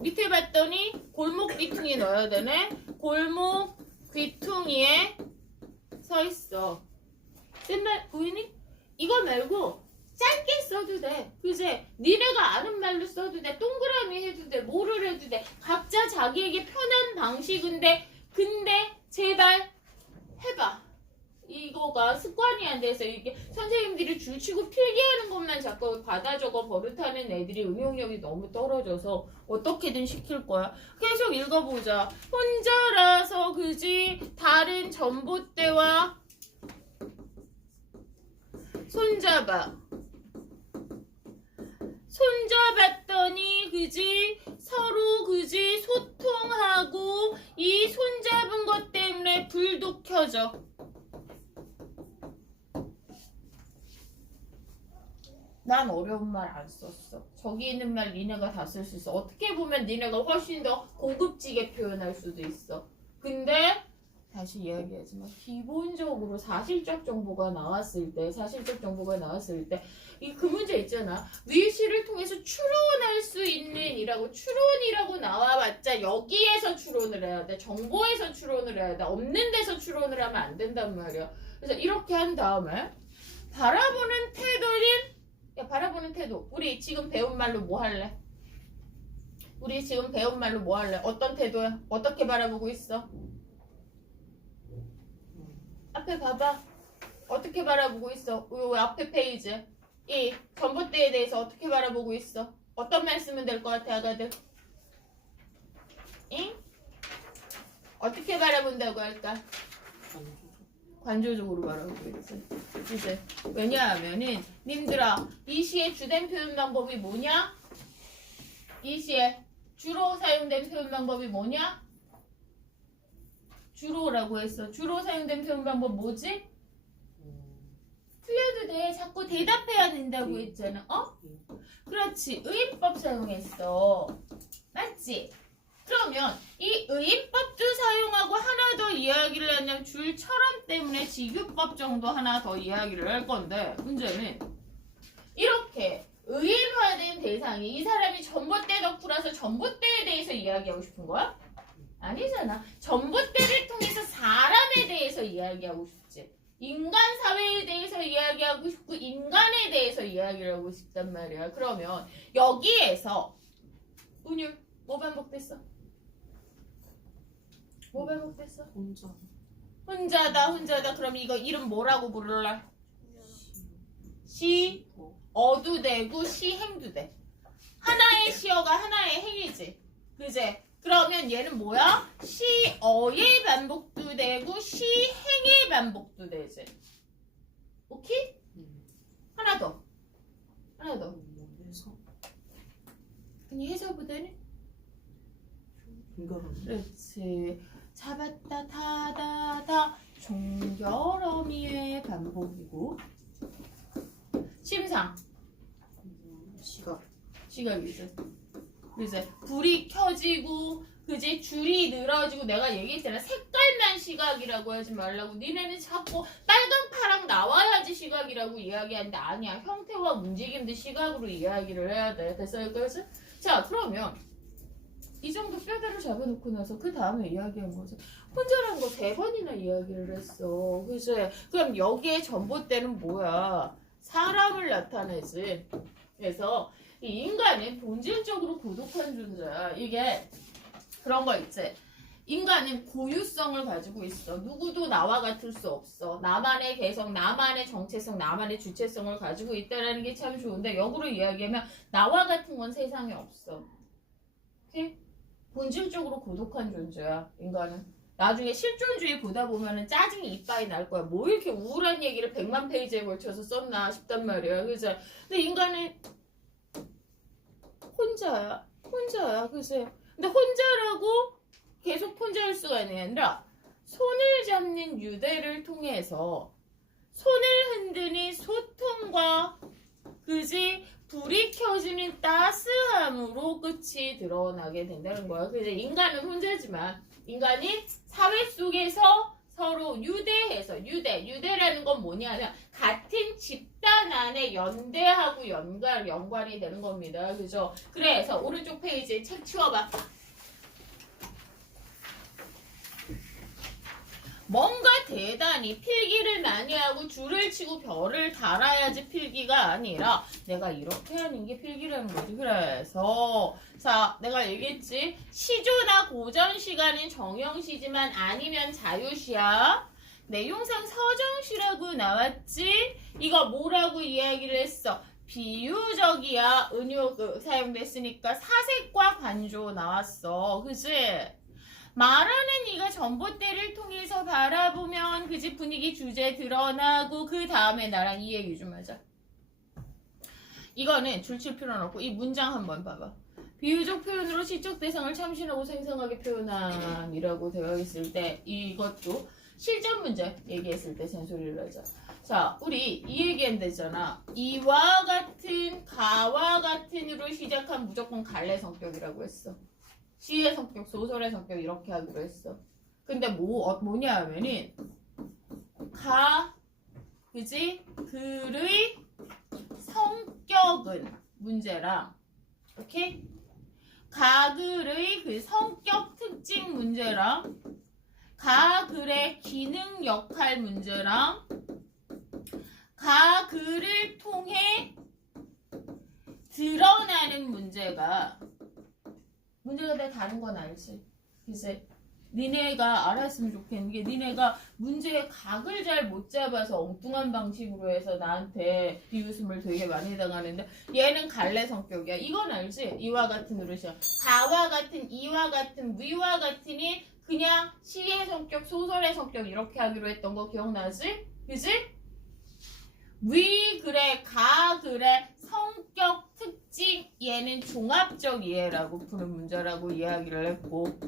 밑에 봤더니 골목 귀퉁이 넣어야 되네. 골목 귀퉁이에 서 있어. 옛날 보이니? 이거 말고 짧게 써도 돼. 그제? 니네가 아는 말로 써도 돼. 동그라미 해도 돼. 뭐를 해도 돼. 각자 자기에게 편한 방식인데 근데 제발 해봐. 이거가 습관이 안 돼서 이게 선생님들이 줄치고 필기하는 것만 자꾸 받아 적어 버릇하는 애들이 응용력이 너무 떨어져서 어떻게든 시킬 거야. 계속 읽어보자. 혼자라서 그지 다른 전봇대와 손잡았더니 그지 서로 그지 소통하고 이 손잡은 것 때문에 불도 켜져. 난 어려운 말 안 썼어. 저기 있는 말 니네가 다 쓸 수 있어. 어떻게 보면 니네가 훨씬 더 고급지게 표현할 수도 있어. 근데 다시 이야기하지만 기본적으로 사실적 정보가 나왔을 때 그 문제 있잖아. 위시를 통해서 추론할 수 있는 추론이라고 나와봤자 여기에서 추론을 해야 돼. 정보에서 추론을 해야 돼. 없는 데서 추론을 하면 안 된단 말이야. 그래서 이렇게 한 다음에 바라보는 태도. 우리 지금 배운 말로 뭐 할래? 어떤 태도야? 어떻게 바라보고 있어? 앞에 봐봐. 어떻게 바라보고 있어? 요 앞에 페이지. 이 전봇대에 대해서 어떻게 바라보고 있어? 어떤 말 쓰면 될 것 같아, 아가들? 응? 어떻게 바라본다고 할까? 관조적으로 바라보고 있어. 이제 왜냐하면은 님들아 이 시의 주된 표현 방법이 뭐냐? 이 시에 주로 사용된 표현 방법이 뭐냐? 주로라고 했어. 주로 사용된 표현 방법 뭐지? 틀려도 돼. 자꾸 대답해야 된다고 했잖아. 그렇지. 의인법 사용했어. 맞지? 그러면 이 의인법도 사용하고 하나 더 이야기를 하냐면 줄처럼 때문에 지규법 정도 하나 더 이야기를 할 건데 문제는 이렇게 의인화된 대상이 이 사람이 전봇대 덕후라서 전봇대에 대해서 이야기하고 싶은 거야? 아니잖아. 전봇대를 통해서 사람에 대해서 이야기하고 싶지. 인간 사회에 대해서 이야기하고 싶고 인간에 대해서 이야기를 하고 싶단 말이야. 그러면 여기에서 운율 뭐 반복됐어? 뭐 반복됐어? 혼자. 혼자다. 그럼 이거 이름 뭐라고 부를래? 시, 어도 되고 시행도 돼. 하나의 시어가 하나의 행이지. 그제? 그러면 얘는 뭐야? 시어의 반복도 되고 시행의 반복도 되지. 오케이? 하나 더. 해서 아니 해서보다는? 그렇지. 잡았다 타다다 종결어미의 반복이고 심상 시각이지. 그지? 불이 켜지고 그지? 줄이 늘어지고 내가 얘기했잖아. 색깔만 시각이라고 하지 말라고. 니네는 자꾸 빨강 파랑 나와야지 시각이라고 이야기하는데 아니야. 형태와 움직임도 시각으로 이야기를 해야 돼. 됐어 여기까지? 자 그러면 이 정도 뼈대를 잡아놓고 나서 그 다음에 이야기한 거죠. 혼자라는 거 3번이나 이야기를 했어. 그지? 그럼 여기에 전봇대는 뭐야? 사람을 나타내지. 그래서 이 인간은 본질적으로 고독한 존재야. 이게 그런 거 있지. 인간은 고유성을 가지고 있어. 누구도 나와 같을 수 없어. 나만의 개성, 나만의 정체성, 나만의 주체성을 가지고 있다는 게 참 좋은데 역으로 이야기하면 나와 같은 건 세상에 없어. 오케이? 본질적으로 고독한 존재야. 인간은. 나중에 실존주의 보다 보면은 짜증이 이빠이 날 거야. 뭐 이렇게 우울한 얘기를 100만 페이지에 걸쳐서 썼나 싶단 말이야. 그죠? 근데 인간은 혼자야. 그지? 근데 혼자라고 계속 혼자일 수가 있는 게 아니라 손을 잡는 유대를 통해서 손을 흔드는 소통과 그지? 불이 켜지는 따스함으로 끝이 드러나게 된다는 거야. 그래서 인간은 혼자지만 인간이 사회 속에서 서로 유대해서 유대라는 건 뭐냐면 같은 집단 안에 연대하고 연관이 되는 겁니다. 그죠? 그래서 오른쪽 페이지 책 치워봐. 뭔가 대단히 필기를 많이 하고 줄을 치고 별을 달아야지 필기가 아니라 내가 이렇게 하는 게 필기라는 거지. 그래서 자 내가 얘기했지. 시조나 고전 시간은 정형시지만 아니면 자유시야. 내용상 서정시라고 나왔지. 이거 뭐라고 이야기를 했어? 비유적이야. 은유 사용됐으니까 사색과 관조 나왔어. 그치? 말하는 이가 전봇대를 통해서 바라보면 그집 분위기 주제 드러나고 그 다음에 나랑 이 얘기 좀 하자. 이거는 줄칠 필요는 없고 이 문장 한번 봐봐. 비유적 표현으로 시적 대상을 참신하고 생생하게 표현함이라고 되어 있을 때 이것도 실전 문제 얘기했을 때 잔소리를 하자. 자 우리 이 얘기했는데 있잖아. 이와 같은 가와 같은으로 시작한 무조건 갈래 성격이라고 했어. 시의 성격, 소설의 성격 이렇게 하기로 했어. 근데 뭐냐 하면은 그지? 글의 성격은 문제랑 오케이? 가글의 그 성격 특징 문제랑 가글의 기능 역할 문제랑 가글을 통해 드러나는 문제가 다 다른 건 알지? 이제 니네가 알았으면 좋겠는 게 니네가 문제의 각을 잘 못 잡아서 엉뚱한 방식으로 해서 나한테 비웃음을 되게 많이 당하는데 얘는 갈래 성격이야. 이건 알지? 이와 같은 으로시야. 가와 같은, 이와 같은, 위와 같으니 그냥 시의 성격, 소설의 성격 이렇게 하기로 했던 거 기억나지? 그지? 위 그래, 가 그래, 성격 특징 얘는 종합적 이해라고 푸는 문제라고 이야기를 했고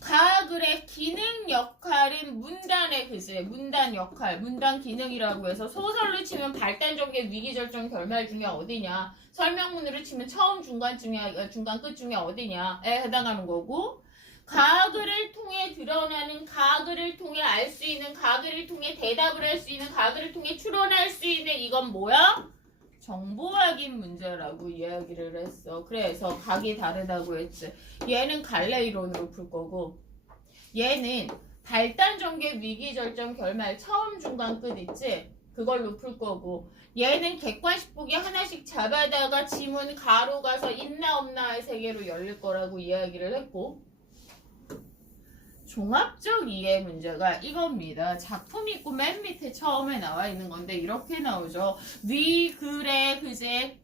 가 그래 기능 역할은 문단의 그지 문단 역할 문단 기능이라고 해서 소설로 치면 발단 전개 위기 절정 결말 중에 어디냐 설명문으로 치면 처음 중간 끝 중에 어디냐에 해당하는 거고 가글을 통해 드러나는 가글을 통해 알 수 있는 가글을 통해 대답을 할 수 있는 가글을 통해 추론할 수 있는 이건 뭐야? 정보 확인 문제라고 이야기를 했어. 그래서 각이 다르다고 했지. 얘는 갈래 이론으로 풀 거고 얘는 발단 전개 위기 절정 결말 처음 중간 끝 있지? 그걸로 풀 거고 얘는 객관식 보기 하나씩 잡아다가 지문 가로 가서 있나 없나의 세계로 열릴 거라고 이야기를 했고 종합적 이해 문제가 이겁니다. 작품이 있고 맨 밑에 처음에 나와 있는 건데 이렇게 나오죠. 위 글의 그제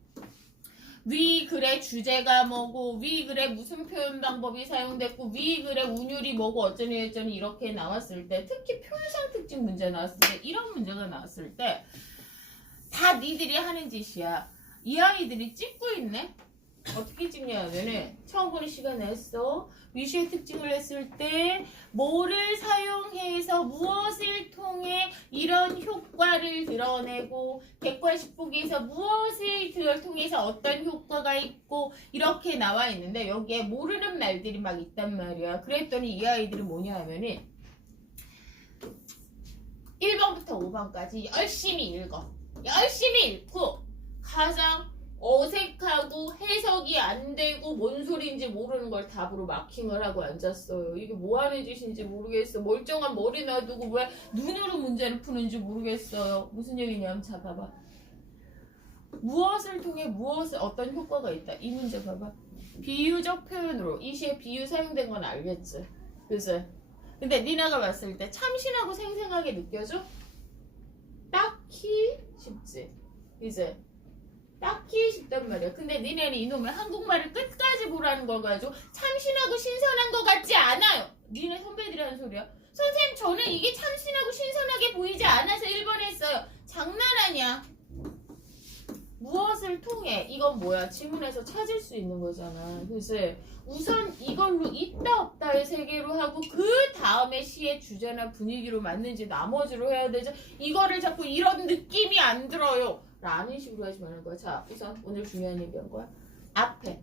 위 글의 주제가 뭐고 위 글의 무슨 표현 방법이 사용됐고 위 글의 운율이 뭐고 어쩌니 어쩌니 이렇게 나왔을 때 특히 표현상 특징 문제 나왔을 때 이런 문제가 나왔을 때 다 니들이 하는 짓이야. 이 아이들이 찍고 있네. 어떻게 찍냐면은 처음 보는 시간에 했어. 위시의 특징을 했을 때 뭐를 사용해서 무엇을 통해 이런 효과를 드러내고 객관식 보기에서 무엇을 통해서 어떤 효과가 있고 이렇게 나와 있는데 여기에 모르는 말들이 막 있단 말이야. 그랬더니 이 아이들이 뭐냐 하면은 1번부터 5번까지 열심히 읽어. 열심히 읽고 가장 어색하고 해석이 안 되고 뭔 소리인지 모르는 걸 답으로 마킹을 하고 앉았어요. 이게 뭐 하는 짓인지 모르겠어. 멀쩡한 머리 놔두고 왜 눈으로 문제를 푸는지 모르겠어요. 무슨 얘기냐면 자 봐봐. 무엇을 통해 무엇을 어떤 효과가 있다. 이 문제 봐봐. 비유적 표현으로 이 시에 비유 사용된 건 알겠지. 그치? 근데 니네가 봤을 때 참신하고 생생하게 느껴져? 딱히 쉽지. 이제 딱히 쉽단 말이야. 근데 니네는 이놈의 한국말을 끝까지 보라는 걸 가지고 참신하고 신선한 것 같지 않아요. 니네 선배들이 하는 소리야. 선생님 저는 이게 참신하고 신선하게 보이지 않아서 1번 했어요. 장난 아니야. 무엇을 통해 이건 뭐야? 지문에서 찾을 수 있는 거잖아. 그래서 우선 이걸로 있다 없다의 세계로 하고 그 다음에 시의 주제나 분위기로 맞는지 나머지로 해야 되죠. 이거를 자꾸 이런 느낌이 안 들어요 라는 식으로 하지 말는 거야. 자 우선 오늘 중요한 얘기한 거야. 앞에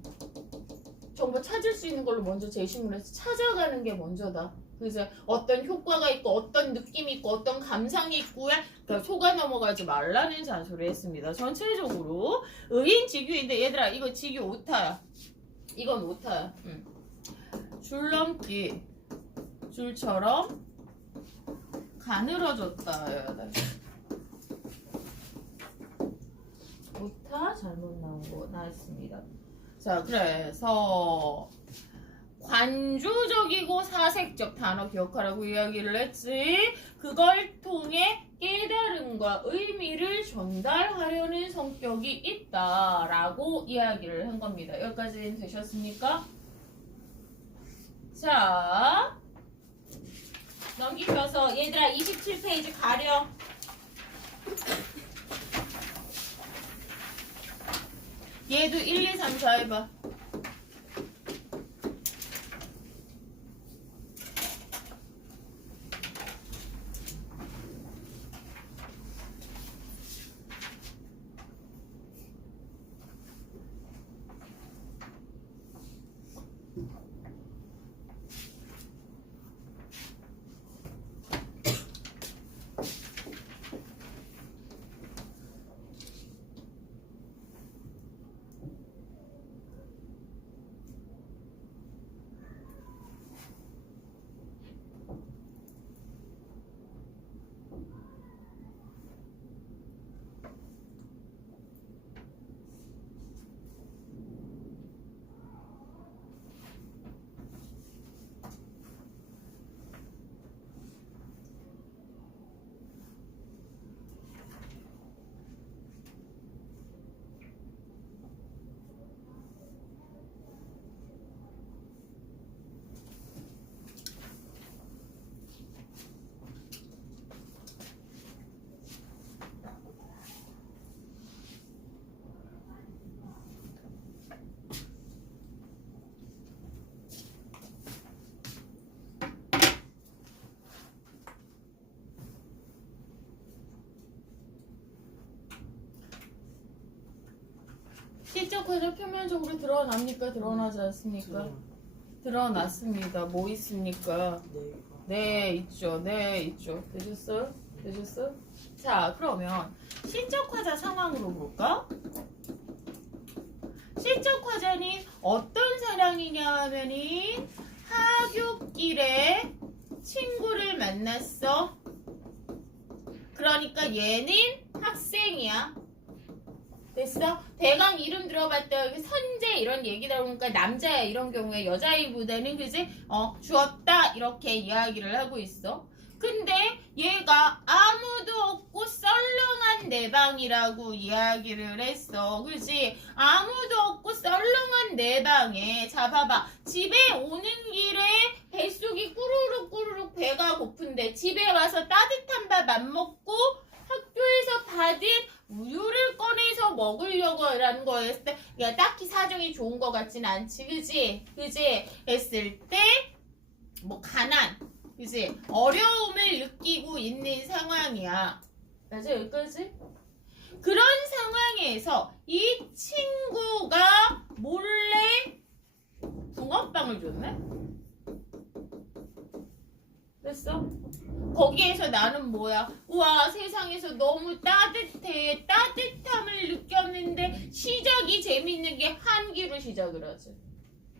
정보 찾을 수 있는 걸로 먼저 제시문을 해서 찾아가는 게 먼저다. 그래서 어떤 효과가 있고 어떤 느낌이 있고 어떤 감상이 있고야 그러니까 속아 넘어가지 말라는 잔소리 했습니다. 전체적으로 의인직유인데 얘들아 이거 직유 오타야. 이건 오타야. 줄넘기 줄처럼 가늘어졌다. 오타 잘못 나온 거 나왔습니다. 자 그래서 관조적이고 사색적 단어 기억하라고 이야기를 했지. 그걸 통해 깨달음과 의미를 전달하려는 성격이 있다라고 이야기를 한 겁니다. 여기까지는 되셨습니까? 자 넘기셔서 얘들아 27페이지 가려. 얘도 1, 2, 3, 4 해봐. 시적 화자 표면적으로 드러납니까? 드러나지 않습니까? 드러났습니다. 뭐 있습니까? 네, 있죠. 네, 있죠. 되셨어요? 되셨어요? 자, 그러면 시적 화자 상황으로 볼까? 시적 화자는 어떤 사람이냐 하면은 하굣길에 친구를 만났어. 그러니까 얘는 학생이야. 됐어? 대강 이름 들어봤다. 선재 이런 얘기 나오니까 남자야 이런 경우에 여자이보다는 그지? 주었다 이렇게 이야기를 하고 있어. 근데 얘가 아무도 없고 썰렁한 내 방이라고 이야기를 했어. 그지? 아무도 없고 썰렁한 내 방에 자 봐봐. 집에 오는 길에 뱃속이 꾸르륵 꾸르륵 배가 고픈데 집에 와서 따뜻한 밥 안 먹고 학교에서 받은 우유를 꺼내서 먹으려고 라는 거였을 때 야, 딱히 사정이 좋은 것 같진 않지. 그지? 그지? 했을 때 뭐 가난 그지? 어려움을 느끼고 있는 상황이야. 맞아 여기까지? 그런 상황에서 이 친구가 몰래 붕어빵을 줬네? 됐어? 거기에서 나는 뭐야? 우와 세상에서 너무 따뜻해. 따뜻함을 느꼈는데 시작이 재밌는 게 한기로 시작을 하지.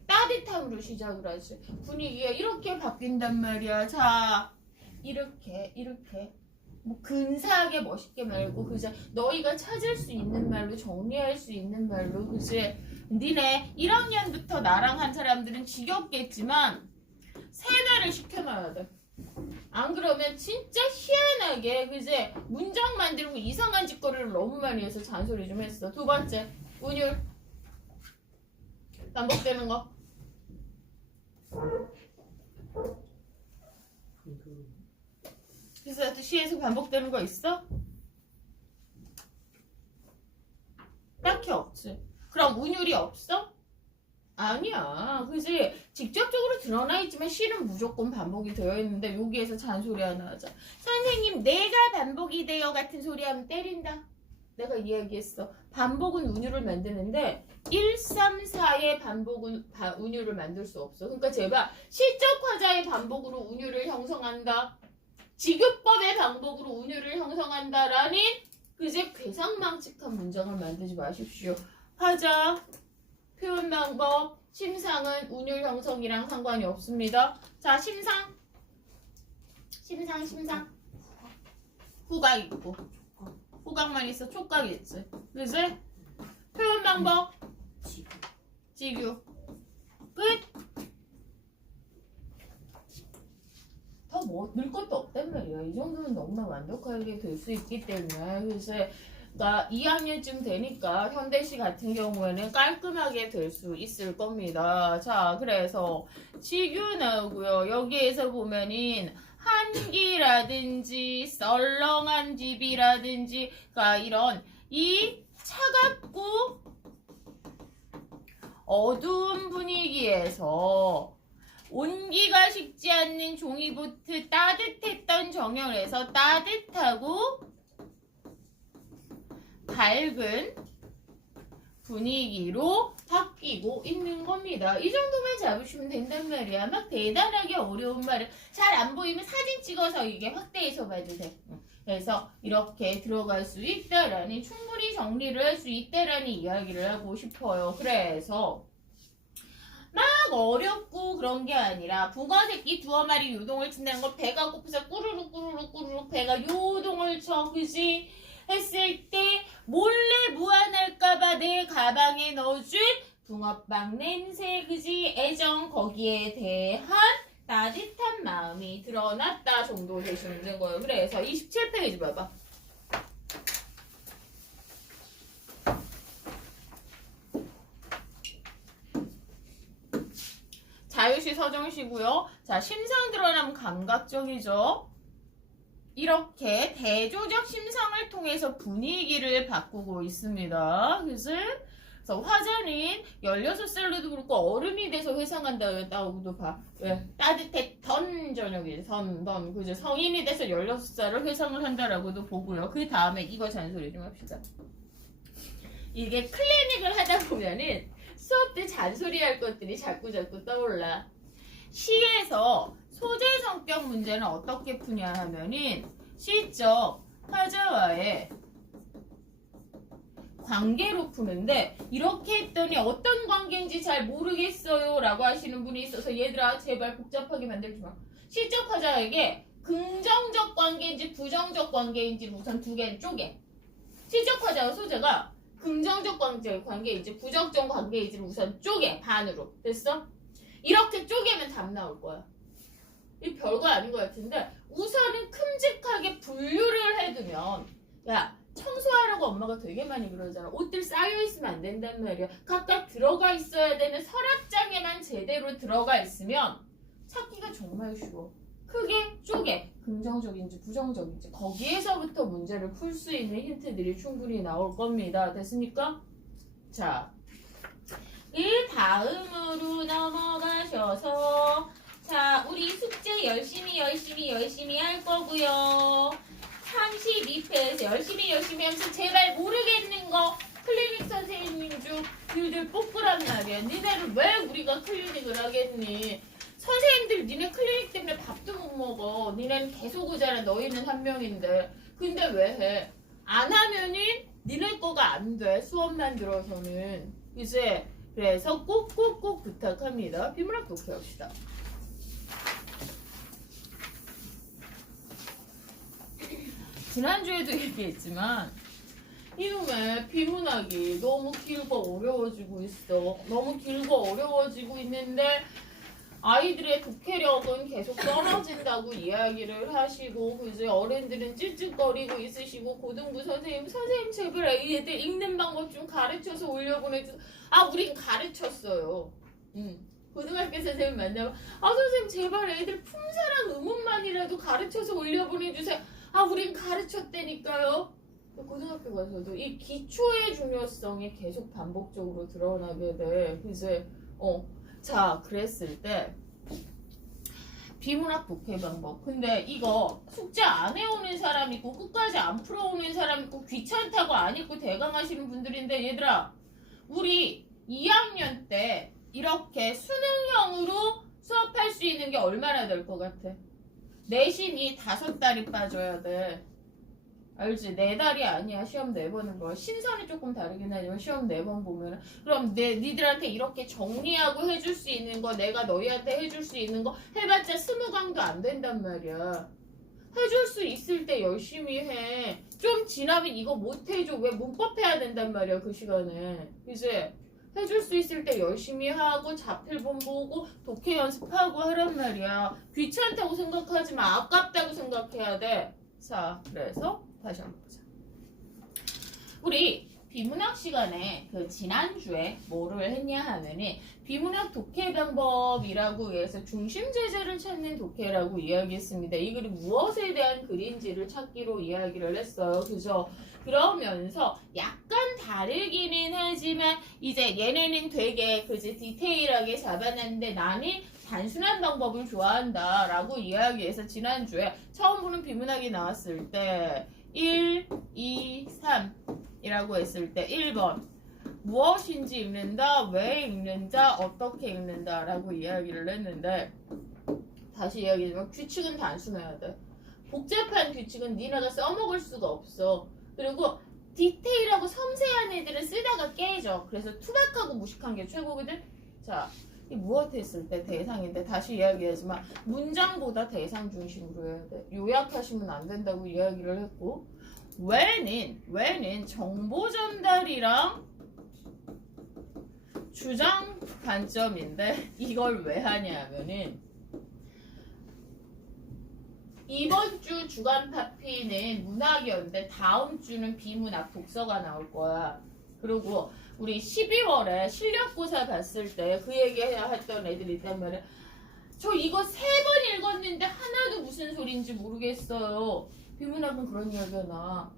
따뜻함으로 시작을 하지. 분위기가 이렇게 바뀐단 말이야. 자 이렇게 뭐 근사하게 멋있게 말고 그제 너희가 찾을 수 있는 말로 정리할 수 있는 말로 그제 니네 1학년부터 나랑 한 사람들은 지겹겠지만 세뇌를 시켜놔야 돼. 안 그러면 진짜 희한하게 그제 문장 만들고 이상한 짓거리를 너무 많이 해서 잔소리 좀 했어. 두 번째 운율 반복되는 거. 그래서 시에서 반복되는 거 있어? 딱히 없지. 그럼 운율이 없어? 아니야. 그지? 직접적으로 드러나 있지만 시는 무조건 반복이 되어 있는데 여기에서 잔소리 하나 하자. 선생님 내가 반복이 되어 같은 소리 하면 때린다. 내가 이야기했어. 반복은 운율을 만드는데 1, 3, 4의 반복은 운율을 만들 수 없어. 그러니까 제발 실적화자의 반복으로 운율을 형성한다. 지교법의 반복으로 운율을 형성한다라는 그제 괴상망측한 문장을 만들지 마십시오. 화자, 표현 방법, 심상은 운율 형성이랑 상관이 없습니다. 자, 심상. 후각 있고. 후각만 있어. 촉각 있지. 그지? 표현 방법. 지규. 끝. 더 뭐 늘 것도 없단 말이야. 이 정도는 너무나 완벽하게 될 수 있기 때문에. 그래서 나 2학년쯤 되니까 현대시 같은 경우에는 깔끔하게 될 수 있을 겁니다. 자, 그래서 지규 나오고요. 여기에서 보면은 한기라든지 썰렁한 집이라든지 그러니까 이런 이 차갑고 어두운 분위기에서 온기가 식지 않는 종이보트 따뜻했던 정열에서 따뜻하고 밝은 분위기로 바뀌고 있는 겁니다. 이 정도만 잡으시면 된단 말이야. 막 대단하게 어려운 말을 잘 안 보이면 사진 찍어서 이게 확대해서 봐도 돼. 그래서 이렇게 들어갈 수 있다라는 충분히 정리를 할 수 있다라는 이야기를 하고 싶어요. 그래서 막 어렵고 그런 게 아니라 붕어 새끼 두어 마리 요동을 친다는 걸 배가 고프서 꾸르륵 배가 요동을 쳐. 그지? 했을 때 몰래 무안할까봐 내 가방에 넣어준 붕어빵 냄새 그지? 애정 거기에 대한 따뜻한 마음이 드러났다 정도 되시면 되는 거예요. 그래서 27페이지 봐봐. 자유시 서정시고요. 자, 심상 드러나면 감각적이죠. 이렇게 대조적 심상을 통해서 분위기를 바꾸고 있습니다. 그래서 화자는 16살로도 그렇고 어른이 돼서 회상한다고도 봐. 왜? 따뜻했던 저녁이 던 그죠? 성인이 돼서 16살을 회상을 한다라고도 보고요. 그 다음에 이거 잔소리 좀 합시다. 이게 클리닉을 하다 보면은 수업 때 잔소리할 것들이 자꾸 떠올라. 시에서 소재 성격 문제는 어떻게 푸냐 하면은 시적 화자와의 관계로 푸는데 이렇게 했더니 어떤 관계인지 잘 모르겠어요 라고 하시는 분이 있어서 얘들아 제발 복잡하게 만들지 마. 시적 화자에게 긍정적 관계인지 부정적 관계인지를 우선 두 개는 쪼개. 시적화자와 소재가 긍정적 관계인지 부정적 관계인지를 우선 쪼개. 반으로. 됐어? 이렇게 쪼개면 답 나올 거야. 이 별거 아닌 것 같은데 우선은 큼직하게 분류를 해두면 야 청소하라고 엄마가 되게 많이 그러잖아. 옷들 쌓여있으면 안 된단 말이야. 각각 들어가 있어야 되는 서랍장에만 제대로 들어가 있으면 찾기가 정말 쉬워. 크게 쪼개. 긍정적인지 부정적인지 거기에서부터 문제를 풀 수 있는 힌트들이 충분히 나올 겁니다. 됐습니까? 자, 이 다음으로 넘어가셔서 자, 우리 숙제 열심히 할 거고요. 32페이지 열심히 하면서 제발 모르겠는 거 클리닉 선생님 중 너희들 뽑으란 말이야. 니네를 왜 우리가 클리닉을 하겠니? 선생님들 니네 클리닉 때문에 밥도 못 먹어. 니네는 계속 오잖아. 너희는 한 명인데. 근데 왜 해? 안 하면은 니네 거가 안 돼. 수업만 들어서는. 이제 그래서 꼭 부탁합니다. 비문학 독해합시다. 지난주에도 얘기했지만 이놈의 비문학이 너무 길고 어려워지고 있어. 너무 길고 어려워지고 있는데 아이들의 독해력은 계속 떨어진다고 이야기를 하시고 이제 어른들은 찔찔거리고 있으시고 고등부 선생님 제발 애들 읽는 방법 좀 가르쳐서 올려보내주세요. 아 우린 가르쳤어요. 고등학교 선생님 만나면 아 선생님 제발 애들 품사랑 음운만이라도 가르쳐서 올려보내주세요. 아 우린 가르쳤다니까요. 고등학교 가서도 이 기초의 중요성이 계속 반복적으로 드러나게 돼. 이제 자 그랬을 때 비문학 독해 방법. 근데 이거 숙제 안 해오는 사람 있고 끝까지 안 풀어오는 사람 있고 귀찮다고 안 읽고 대강하시는 분들인데 얘들아 우리 2학년 때 이렇게 수능형으로 수업할 수 있는 게 얼마나 될 것 같아? 내신이 5달이 빠져야 돼. 알지? 4달이 아니야. 시험 4번은 뭐 신선이 조금 다르긴 하지만 시험 4번 보면 그럼 니들한테 이렇게 정리하고 해줄 수 있는 거 내가 너희한테 해줄 수 있는 거 해봤자 20강도 안 된단 말이야. 해줄 수 있을 때 열심히 해. 좀 지나면 이거 못 해줘. 왜 문법 해야 된단 말이야 그 시간에. 이제 해줄 수 있을 때 열심히 하고 자필본 보고 독해 연습하고 하란 말이야. 귀찮다고 생각하지 마. 아깝다고 생각해야 돼. 자 그래서 다시 한번 보자. 우리 비문학 시간에 그 지난주에 뭐를 했냐 하면은 비문학 독해 방법이라고 해서 중심 제재를 찾는 독해라고 이야기했습니다. 이 글이 무엇에 대한 글인지를 찾기로 이야기를 했어요. 그죠? 그러면서 약간 다르기는 하지만 이제 얘네는 되게 그지 디테일하게 잡아놨는데 나는 단순한 방법을 좋아한다 라고 이야기해서 지난주에 처음 보는 비문학이 나왔을 때 1, 2, 3 이라고 했을 때 1번 무엇인지 읽는다, 왜 읽는다, 어떻게 읽는다 라고 이야기를 했는데 다시 이야기하지만 규칙은 단순해야 돼. 복잡한 규칙은 니네가 써먹을 수가 없어. 그리고 디테일하고 섬세한 애들은 쓰다가 깨져. 그래서 투박하고 무식한 게 최고거든. 자, 이 무엇 했을 때 대상인데 다시 이야기하지만 문장보다 대상 중심으로 해야 돼. 요약하시면 안 된다고 이야기를 했고 왜는 정보 전달이랑 주장 관점인데 이걸 왜 하냐면은 이번 주 주간 파피는 문학이었는데 다음 주는 비문학 독서가 나올 거야. 그리고 우리 12월에 실력고사 봤을 때 그 얘기 했던 애들이 있단 말이야. 저 이거 3번 읽었는데 하나도 무슨 소리인지 모르겠어요. 비문학은 그런 이야기가 나.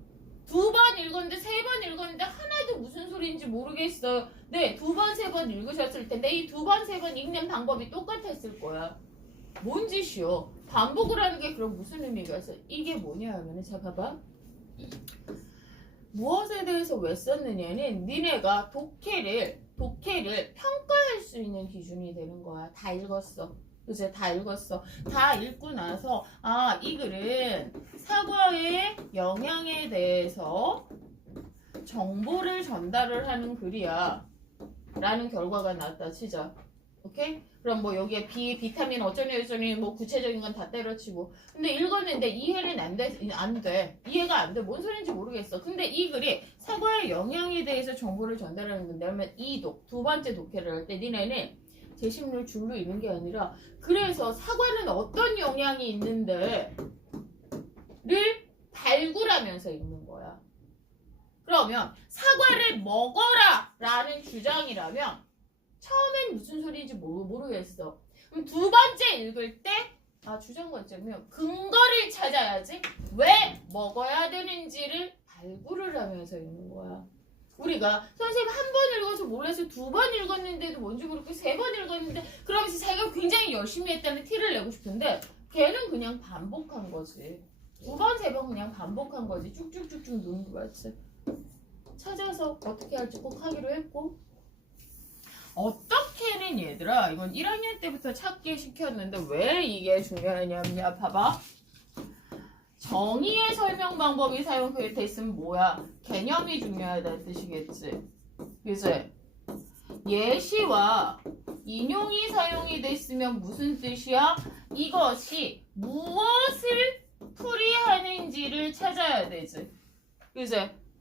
2번 읽었는데 3번 읽었는데 하나도 무슨 소리인지 모르겠어요. 네, 2번, 3번 읽으셨을 텐데 이 2번, 3번 읽는 방법이 똑같았을 거야. 뭔 짓이요? 반복을 하는 게 그럼 무슨 의미가 있어? 이게 뭐냐 하면은 자 봐봐. 무엇에 대해서 왜 썼느냐는 니네가 독해를 평가할 수 있는 기준이 되는 거야. 다 읽었어. 그치? 다 읽었어. 다 읽고 나서 아, 이 글은 사과의 영향에 대해서 정보를 전달을 하는 글이야 라는 결과가 나왔다 치자. 오케이? 그럼 뭐 여기에 비타민 어쩌니 뭐 구체적인 건 다 때려치고. 근데 읽었는데 이해는 안 돼. 이해가 안 돼. 뭔 소리인지 모르겠어. 근데 이 글이 사과의 영양에 대해서 정보를 전달하는 건데, 그러면 두 번째 독해를 할 때 니네는 제시문을 줄로 읽는 게 아니라, 그래서 사과는 어떤 영양이 있는데 를 발굴하면서 읽는 거야. 그러면 사과를 먹어라 라는 주장이라면 처음엔 무슨 소리인지 모르겠어. 그럼 두 번째 읽을 때 주장 관점이면 근거를 찾아야지 왜 먹어야 되는지를 발굴을 하면서 읽는 거야. 우리가 선생님 한 번 읽어서 몰라서 두 번 읽었는데도 뭔지 모르고 세 번 읽었는데 그러면서 자기가 굉장히 열심히 했다는 티를 내고 싶은데 걔는 그냥 반복한 거지. 두 번, 세 번 그냥 반복한 거지. 쭉쭉쭉쭉 누는 거였지. 찾아서 어떻게 할지 꼭 하기로 했고, 어떻게는 얘들아 이건 1학년 때부터 찾기 시켰는데 왜 이게 중요하냐면 봐봐. 정의의 설명 방법이 사용돼 있으면 뭐야? 개념이 중요하다는 뜻이겠지. 그치? 예시와 인용이 사용이 돼 있으면 무슨 뜻이야? 이것이 무엇을 풀이하는지를 찾아야 되지. 그치?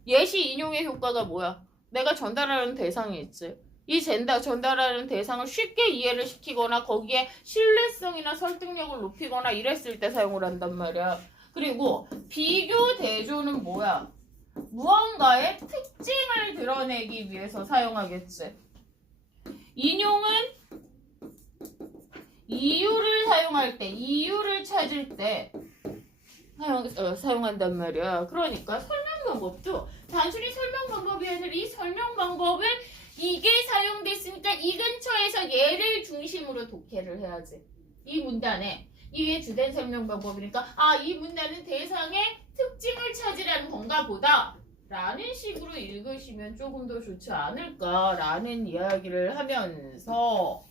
예시 인용의 효과가 뭐야? 내가 전달하는 대상이 있지. 이 전달하는 대상을 쉽게 이해를 시키거나 거기에 신뢰성이나 설득력을 높이거나 이랬을 때 사용을 한단 말이야. 그리고 비교 대조는 뭐야? 무언가의 특징을 드러내기 위해서 사용하겠지. 인용은 이유를 사용할 때, 이유를 찾을 때 사용한단 말이야. 그러니까 설명 방법도 단순히 설명 방법이 아니라 이 설명 방법을 이게 사용됐으니까 이 근처에서 얘를 중심으로 독해를 해야지. 이 문단에 이게 주된 설명 방법이니까 이 문단은 대상의 특징을 찾으라는 건가 보다 라는 식으로 읽으시면 조금 더 좋지 않을까라는 이야기를 하면서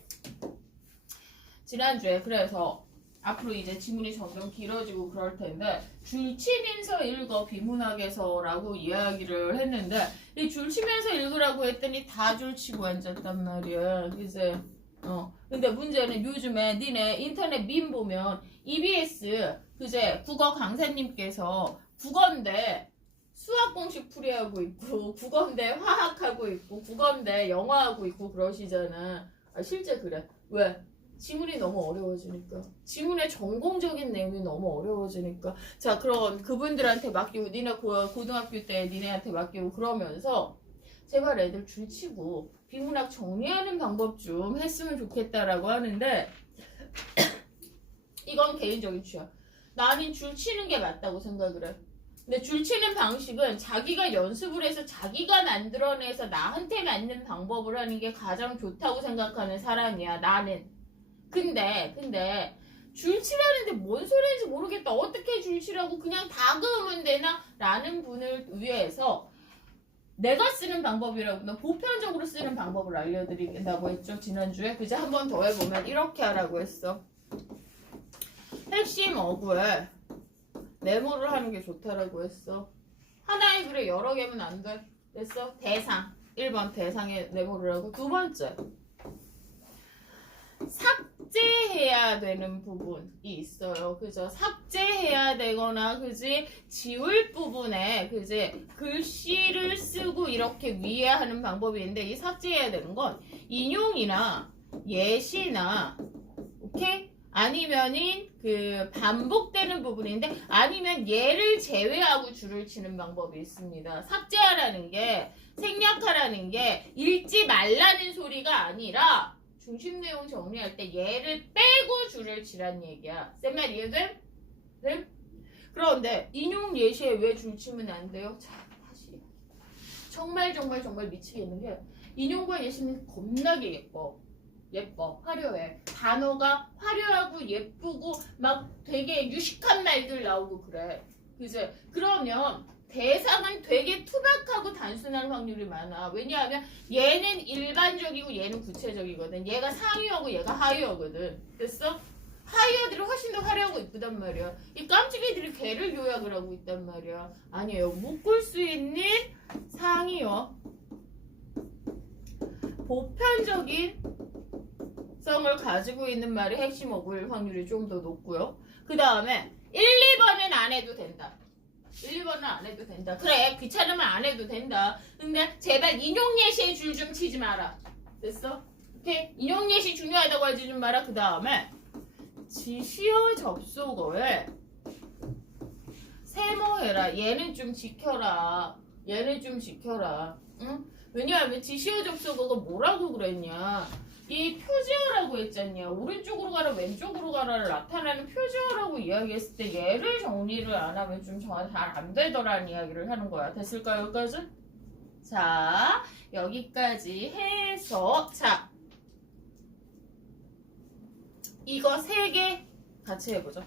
지난주에 그래서 앞으로 이제 지문이 점점 길어지고 그럴 텐데 줄치면서 읽어 비문학에서라고 이야기를 했는데 이 줄치면서 읽으라고 했더니 다 줄치고 앉았단 말이야. 그치? 근데 문제는 요즘에 니네 인터넷 밈 보면 EBS 그제 국어 강사님께서 국어인데 수학 공식 풀이하고 있고 국어인데 화학하고 있고 국어인데 영어하고 있고 그러시잖아. 실제 그래. 왜? 지문이 너무 어려워지니까. 지문의 전공적인 내용이 너무 어려워지니까. 자, 그럼 그분들한테 맡기고 니네 고등학교 때 니네한테 맡기고 그러면서 제발 애들 줄치고 비문학 정리하는 방법 좀 했으면 좋겠다라고 하는데 이건 개인적인 취향. 나는 줄치는 게 맞다고 생각을 해. 근데 줄치는 방식은 자기가 연습을 해서 자기가 만들어내서 나한테 맞는 방법을 하는 게 가장 좋다고 생각하는 사람이야. 나는. 근데 줄치라는데 뭔 소리인지 모르겠다. 어떻게 줄치라고 그냥 다 그으면 되나? 라는 분을 위해서 내가 쓰는 방법이라고 보편적으로 쓰는 방법을 알려드린다고 했죠. 지난주에. 그제 한 번 더 해보면 이렇게 하라고 했어. 핵심 어구에 메모를 하는 게 좋다라고 했어. 하나의 글에 여러 개면 안 돼. 됐어? 대상. 1번 대상에 메모를 하고 두 번째 삭제해야 되는 부분이 있어요. 그죠? 삭제해야 되거나, 그지? 지울 부분에, 그지? 글씨를 쓰고 이렇게 위에 하는 방법이 있는데, 이 삭제해야 되는 건 인용이나 예시나, 오케이? 아니면은 반복되는 부분인데, 아니면 얘를 제외하고 줄을 치는 방법이 있습니다. 삭제하라는 게, 생략하라는 게, 읽지 말라는 소리가 아니라, 중심 내용 정리할 때 얘를 빼고 줄을 치란 얘기야. 쌤 말 이해돼? 네? 그런데 인용 예시에 왜 줄 치면 안 돼요? 자, 다시. 정말 미치겠는 게 인용과 예시는 겁나게 예뻐. 화려해. 단어가 화려하고 예쁘고 막 되게 유식한 말들 나오고 그래. 그죠? 그러면 대상은 되게 투박하고 단순한 확률이 많아. 왜냐하면 얘는 일반적이고 얘는 구체적이거든. 얘가 상위어고 얘가 하위어거든. 됐어? 하위어들이 훨씬 더 화려하고 이쁘단 말이야. 이 깜찍이들이 걔를 요약을 하고 있단 말이야. 아니에요. 묶을 수 있는 상위어. 보편적인 적성을 가지고 있는 말이 핵심 어구일 확률이 좀 더 높고요. 그 다음에 1, 2번은 안 해도 된다. 1, 2번은 안 해도 된다. 그래, 귀찮으면 안 해도 된다. 근데 제발 인용 예시에 줄 좀 치지 마라. 됐어? 오케이? 인용 예시 중요하다고 하지 좀 마라. 그 다음에 지시어 접속어에 세모해라. 얘는 좀 지켜라. 얘는 좀 지켜라. 응? 왜냐하면 지시어 접속어가 뭐라고 그랬냐? 이 표지어라고 했잖냐. 오른쪽으로 가라 왼쪽으로 가라를 나타내는 표지어라고 이야기했을 때 얘를 정리를 안 하면 좀 잘 안 되더라는 이야기를 하는 거야. 됐을까요? 여기까지? 자, 여기까지 해서 자, 이거 3개 같이 해보자.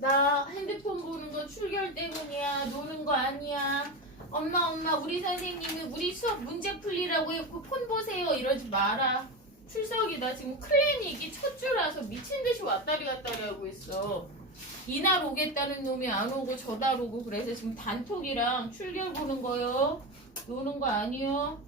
나 핸드폰 보는 거 출결 때문이야. 노는 거 아니야. 엄마 우리 선생님이 우리 수업 문제 풀리라고 했고 폰 보세요 이러지 마라. 출석이다. 지금 클리닉이 첫 주라서 미친듯이 왔다리 갔다리 하고 있어. 이날 오겠다는 놈이 안 오고 저달 오고 그래서 지금 단톡이랑 출결 보는 거요. 노는 거 아니요.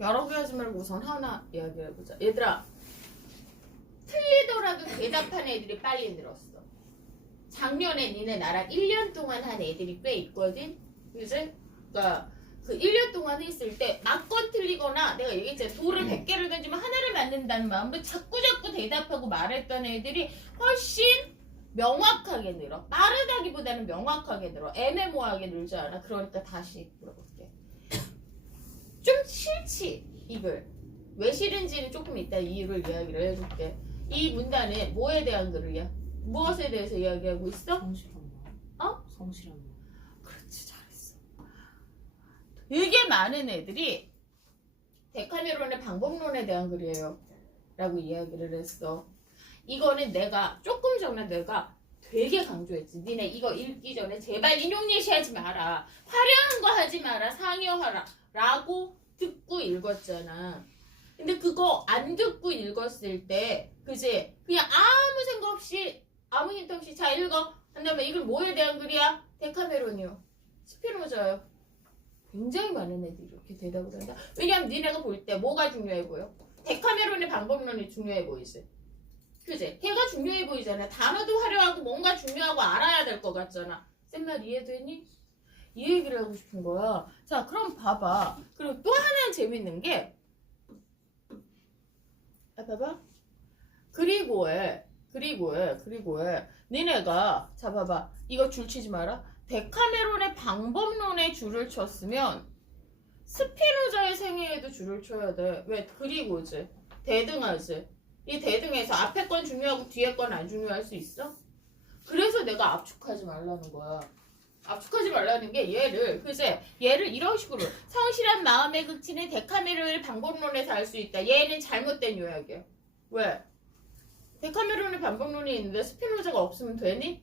여러 개 하지 말고 우선 하나 이야기해보자. 얘들아, 틀리더라도 대답한 애들이 빨리 늘었어. 작년에 니네 나랑 1년 동안 한 애들이 꽤 있거든? 그지? 그러니까 그 1년 동안 했을 때 맞건 틀리거나 내가 얘기했잖아. 돌을 100개를 던지면 하나를 맞는다는 마음으로 자꾸 대답하고 말했던 애들이 훨씬 명확하게 늘어. 빠르다기보다는 명확하게 늘어. 애매모호하게 늘지 않아. 그러니까 다시 물어볼게. 좀 싫지 이걸. 왜 싫은지는 조금 이따 이유를 이야기를 해줄게. 이 문단은 뭐에 대한 글이야? 무엇에 대해서 이야기하고 있어? 성실한 말. 어? 성실한 말. 그렇지, 잘했어. 되게 많은 애들이 데카메론의 방법론에 대한 글이에요 라고 이야기를 했어. 이거는 내가 조금 전에 내가 되게 강조했지. 니네 이거 읽기 전에 제발 인용 예시하지 마라. 화려한 거 하지 마라. 상여하라. 라고 듣고 읽었잖아. 근데 그거 안 듣고 읽었을 때 그지? 그냥 아무 생각 없이 아무 힌트 없이 자 읽어. 한다음에 이걸 뭐에 대한 글이야? 데카메론이요. 스피노자요. 굉장히 많은 애들이 이렇게 대답을 한다. 왜냐면 니네가 볼 때 뭐가 중요해 보여? 데카메론의 방법론이 중요해 보이지. 그지? 걔가 중요해 보이잖아. 단어도 화려하고 뭔가 중요하고 알아야 될 것 같잖아. 쌤 말 이해되니? 이 얘기를 하고 싶은 거야. 자, 그럼 봐봐. 그리고 또 하나 재밌는 게 봐봐. 그리고 왜 니네가 자 봐봐 이거 줄 치지 마라. 데카메론의 방법론에 줄을 쳤으면 스피노자의 생애에도 줄을 쳐야 돼. 왜? 그리고지 대등하지. 이 대등해서 앞에 건 중요하고 뒤에 건 안 중요할 수 있어? 그래서 내가 압축하지 말라는 거야. 압축하지 말라는 게 얘를 이런 식으로 성실한 마음의 극치는 데카메론의 방법론에서 알 수 있다. 얘는 잘못된 요약이야. 왜? 데카메론의 방법론이 있는데 스피노자가 없으면 되니?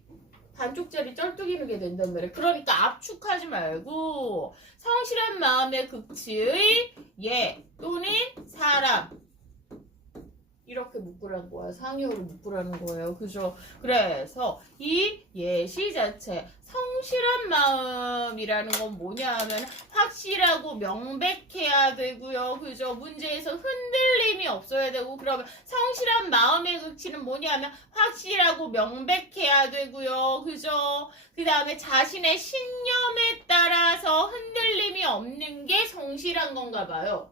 반쪽짜리 쩔뚝이게 된단 말이야. 그러니까 압축하지 말고 성실한 마음의 극치의 얘 또는 사람 이렇게 묶으라는 거야. 상용으로 묶으라는 거예요. 그죠? 그래서 이 예시 자체 성실한 마음이라는 건 뭐냐 하면 확실하고 명백해야 되고요. 그죠? 문제에서 흔들림이 없어야 되고 그러면 성실한 마음의 극치는 뭐냐 하면 확실하고 명백해야 되고요. 그죠? 그 다음에 자신의 신념에 따라서 흔들림이 없는 게 성실한 건가 봐요.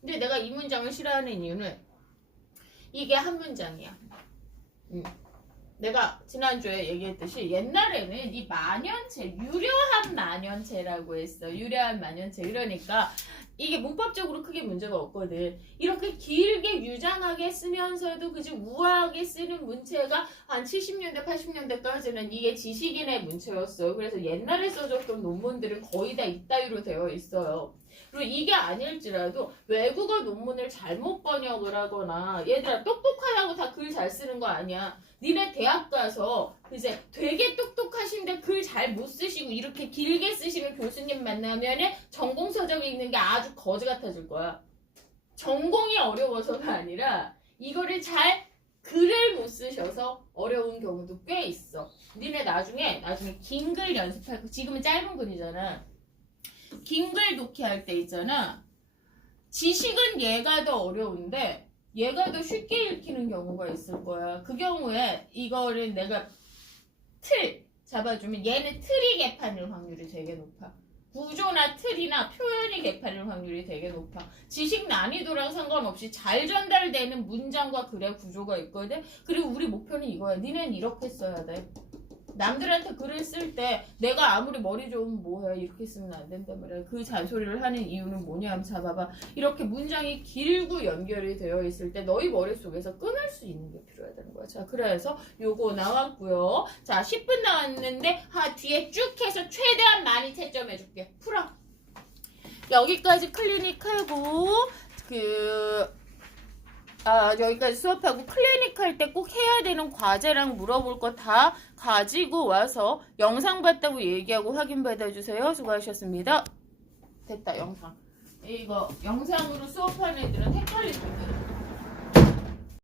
근데 내가 이 문장을 싫어하는 이유는 이게 한 문장이야. 내가 지난주에 얘기했듯이 옛날에는 이 만연체, 유려한 만연체라고 했어. 유려한 만연체. 그러니까 이게 문법적으로 크게 문제가 없거든. 이렇게 길게 유장하게 쓰면서도 그지 우아하게 쓰는 문체가 한 70년대, 80년대까지는 이게 지식인의 문체였어. 그래서 옛날에 써줬던 논문들은 거의 다 이따위로 되어 있어요. 그리고 이게 아닐지라도 외국어 논문을 잘못 번역을 하거나 얘들아 똑똑하다고 다 글 잘 쓰는 거 아니야. 니네 대학 가서 이제 되게 똑똑하신데 글 잘 못 쓰시고 이렇게 길게 쓰시는 교수님 만나면은 전공 서적이 있는 게 아주 거지 같아질 거야. 전공이 어려워서가 아니라 이거를 잘 글을 못 쓰셔서 어려운 경우도 꽤 있어. 니네 나중에 긴 글 연습할 거 지금은 짧은 글이잖아. 긴 글 독해할 때 있잖아. 지식은 얘가 더 어려운데 얘가 더 쉽게 읽히는 경우가 있을 거야. 그 경우에 이거를 내가 틀 잡아주면 얘는 틀이 개판일 확률이 되게 높아. 구조나 틀이나 표현이 개판일 확률이 되게 높아. 지식 난이도랑 상관없이 잘 전달되는 문장과 글의 구조가 있거든. 그리고 우리 목표는 이거야. 니네는 이렇게 써야 돼. 남들한테 글을 쓸 때 내가 아무리 머리 좋으면 뭐해 이렇게 쓰면 안 된단 말이야. 그 잔소리를 하는 이유는 뭐냐 하면 잡아봐. 이렇게 문장이 길고 연결이 되어 있을 때 너희 머릿속에서 끊을 수 있는 게 필요해야 되는 거야. 자, 그래서 요거 나왔고요. 자, 10분 나왔는데 뒤에 쭉 해서 최대한 많이 채점해 줄게. 풀어. 여기까지 클리닉하고 여기까지 수업하고 클리닉 할 때 꼭 해야 되는 과제랑 물어볼 거 다 가지고 와서 영상 봤다고 얘기하고 확인 받아주세요. 수고하셨습니다. 됐다 영상. 이거 영상으로 수업하는 애들은 헷갈릴 텐데.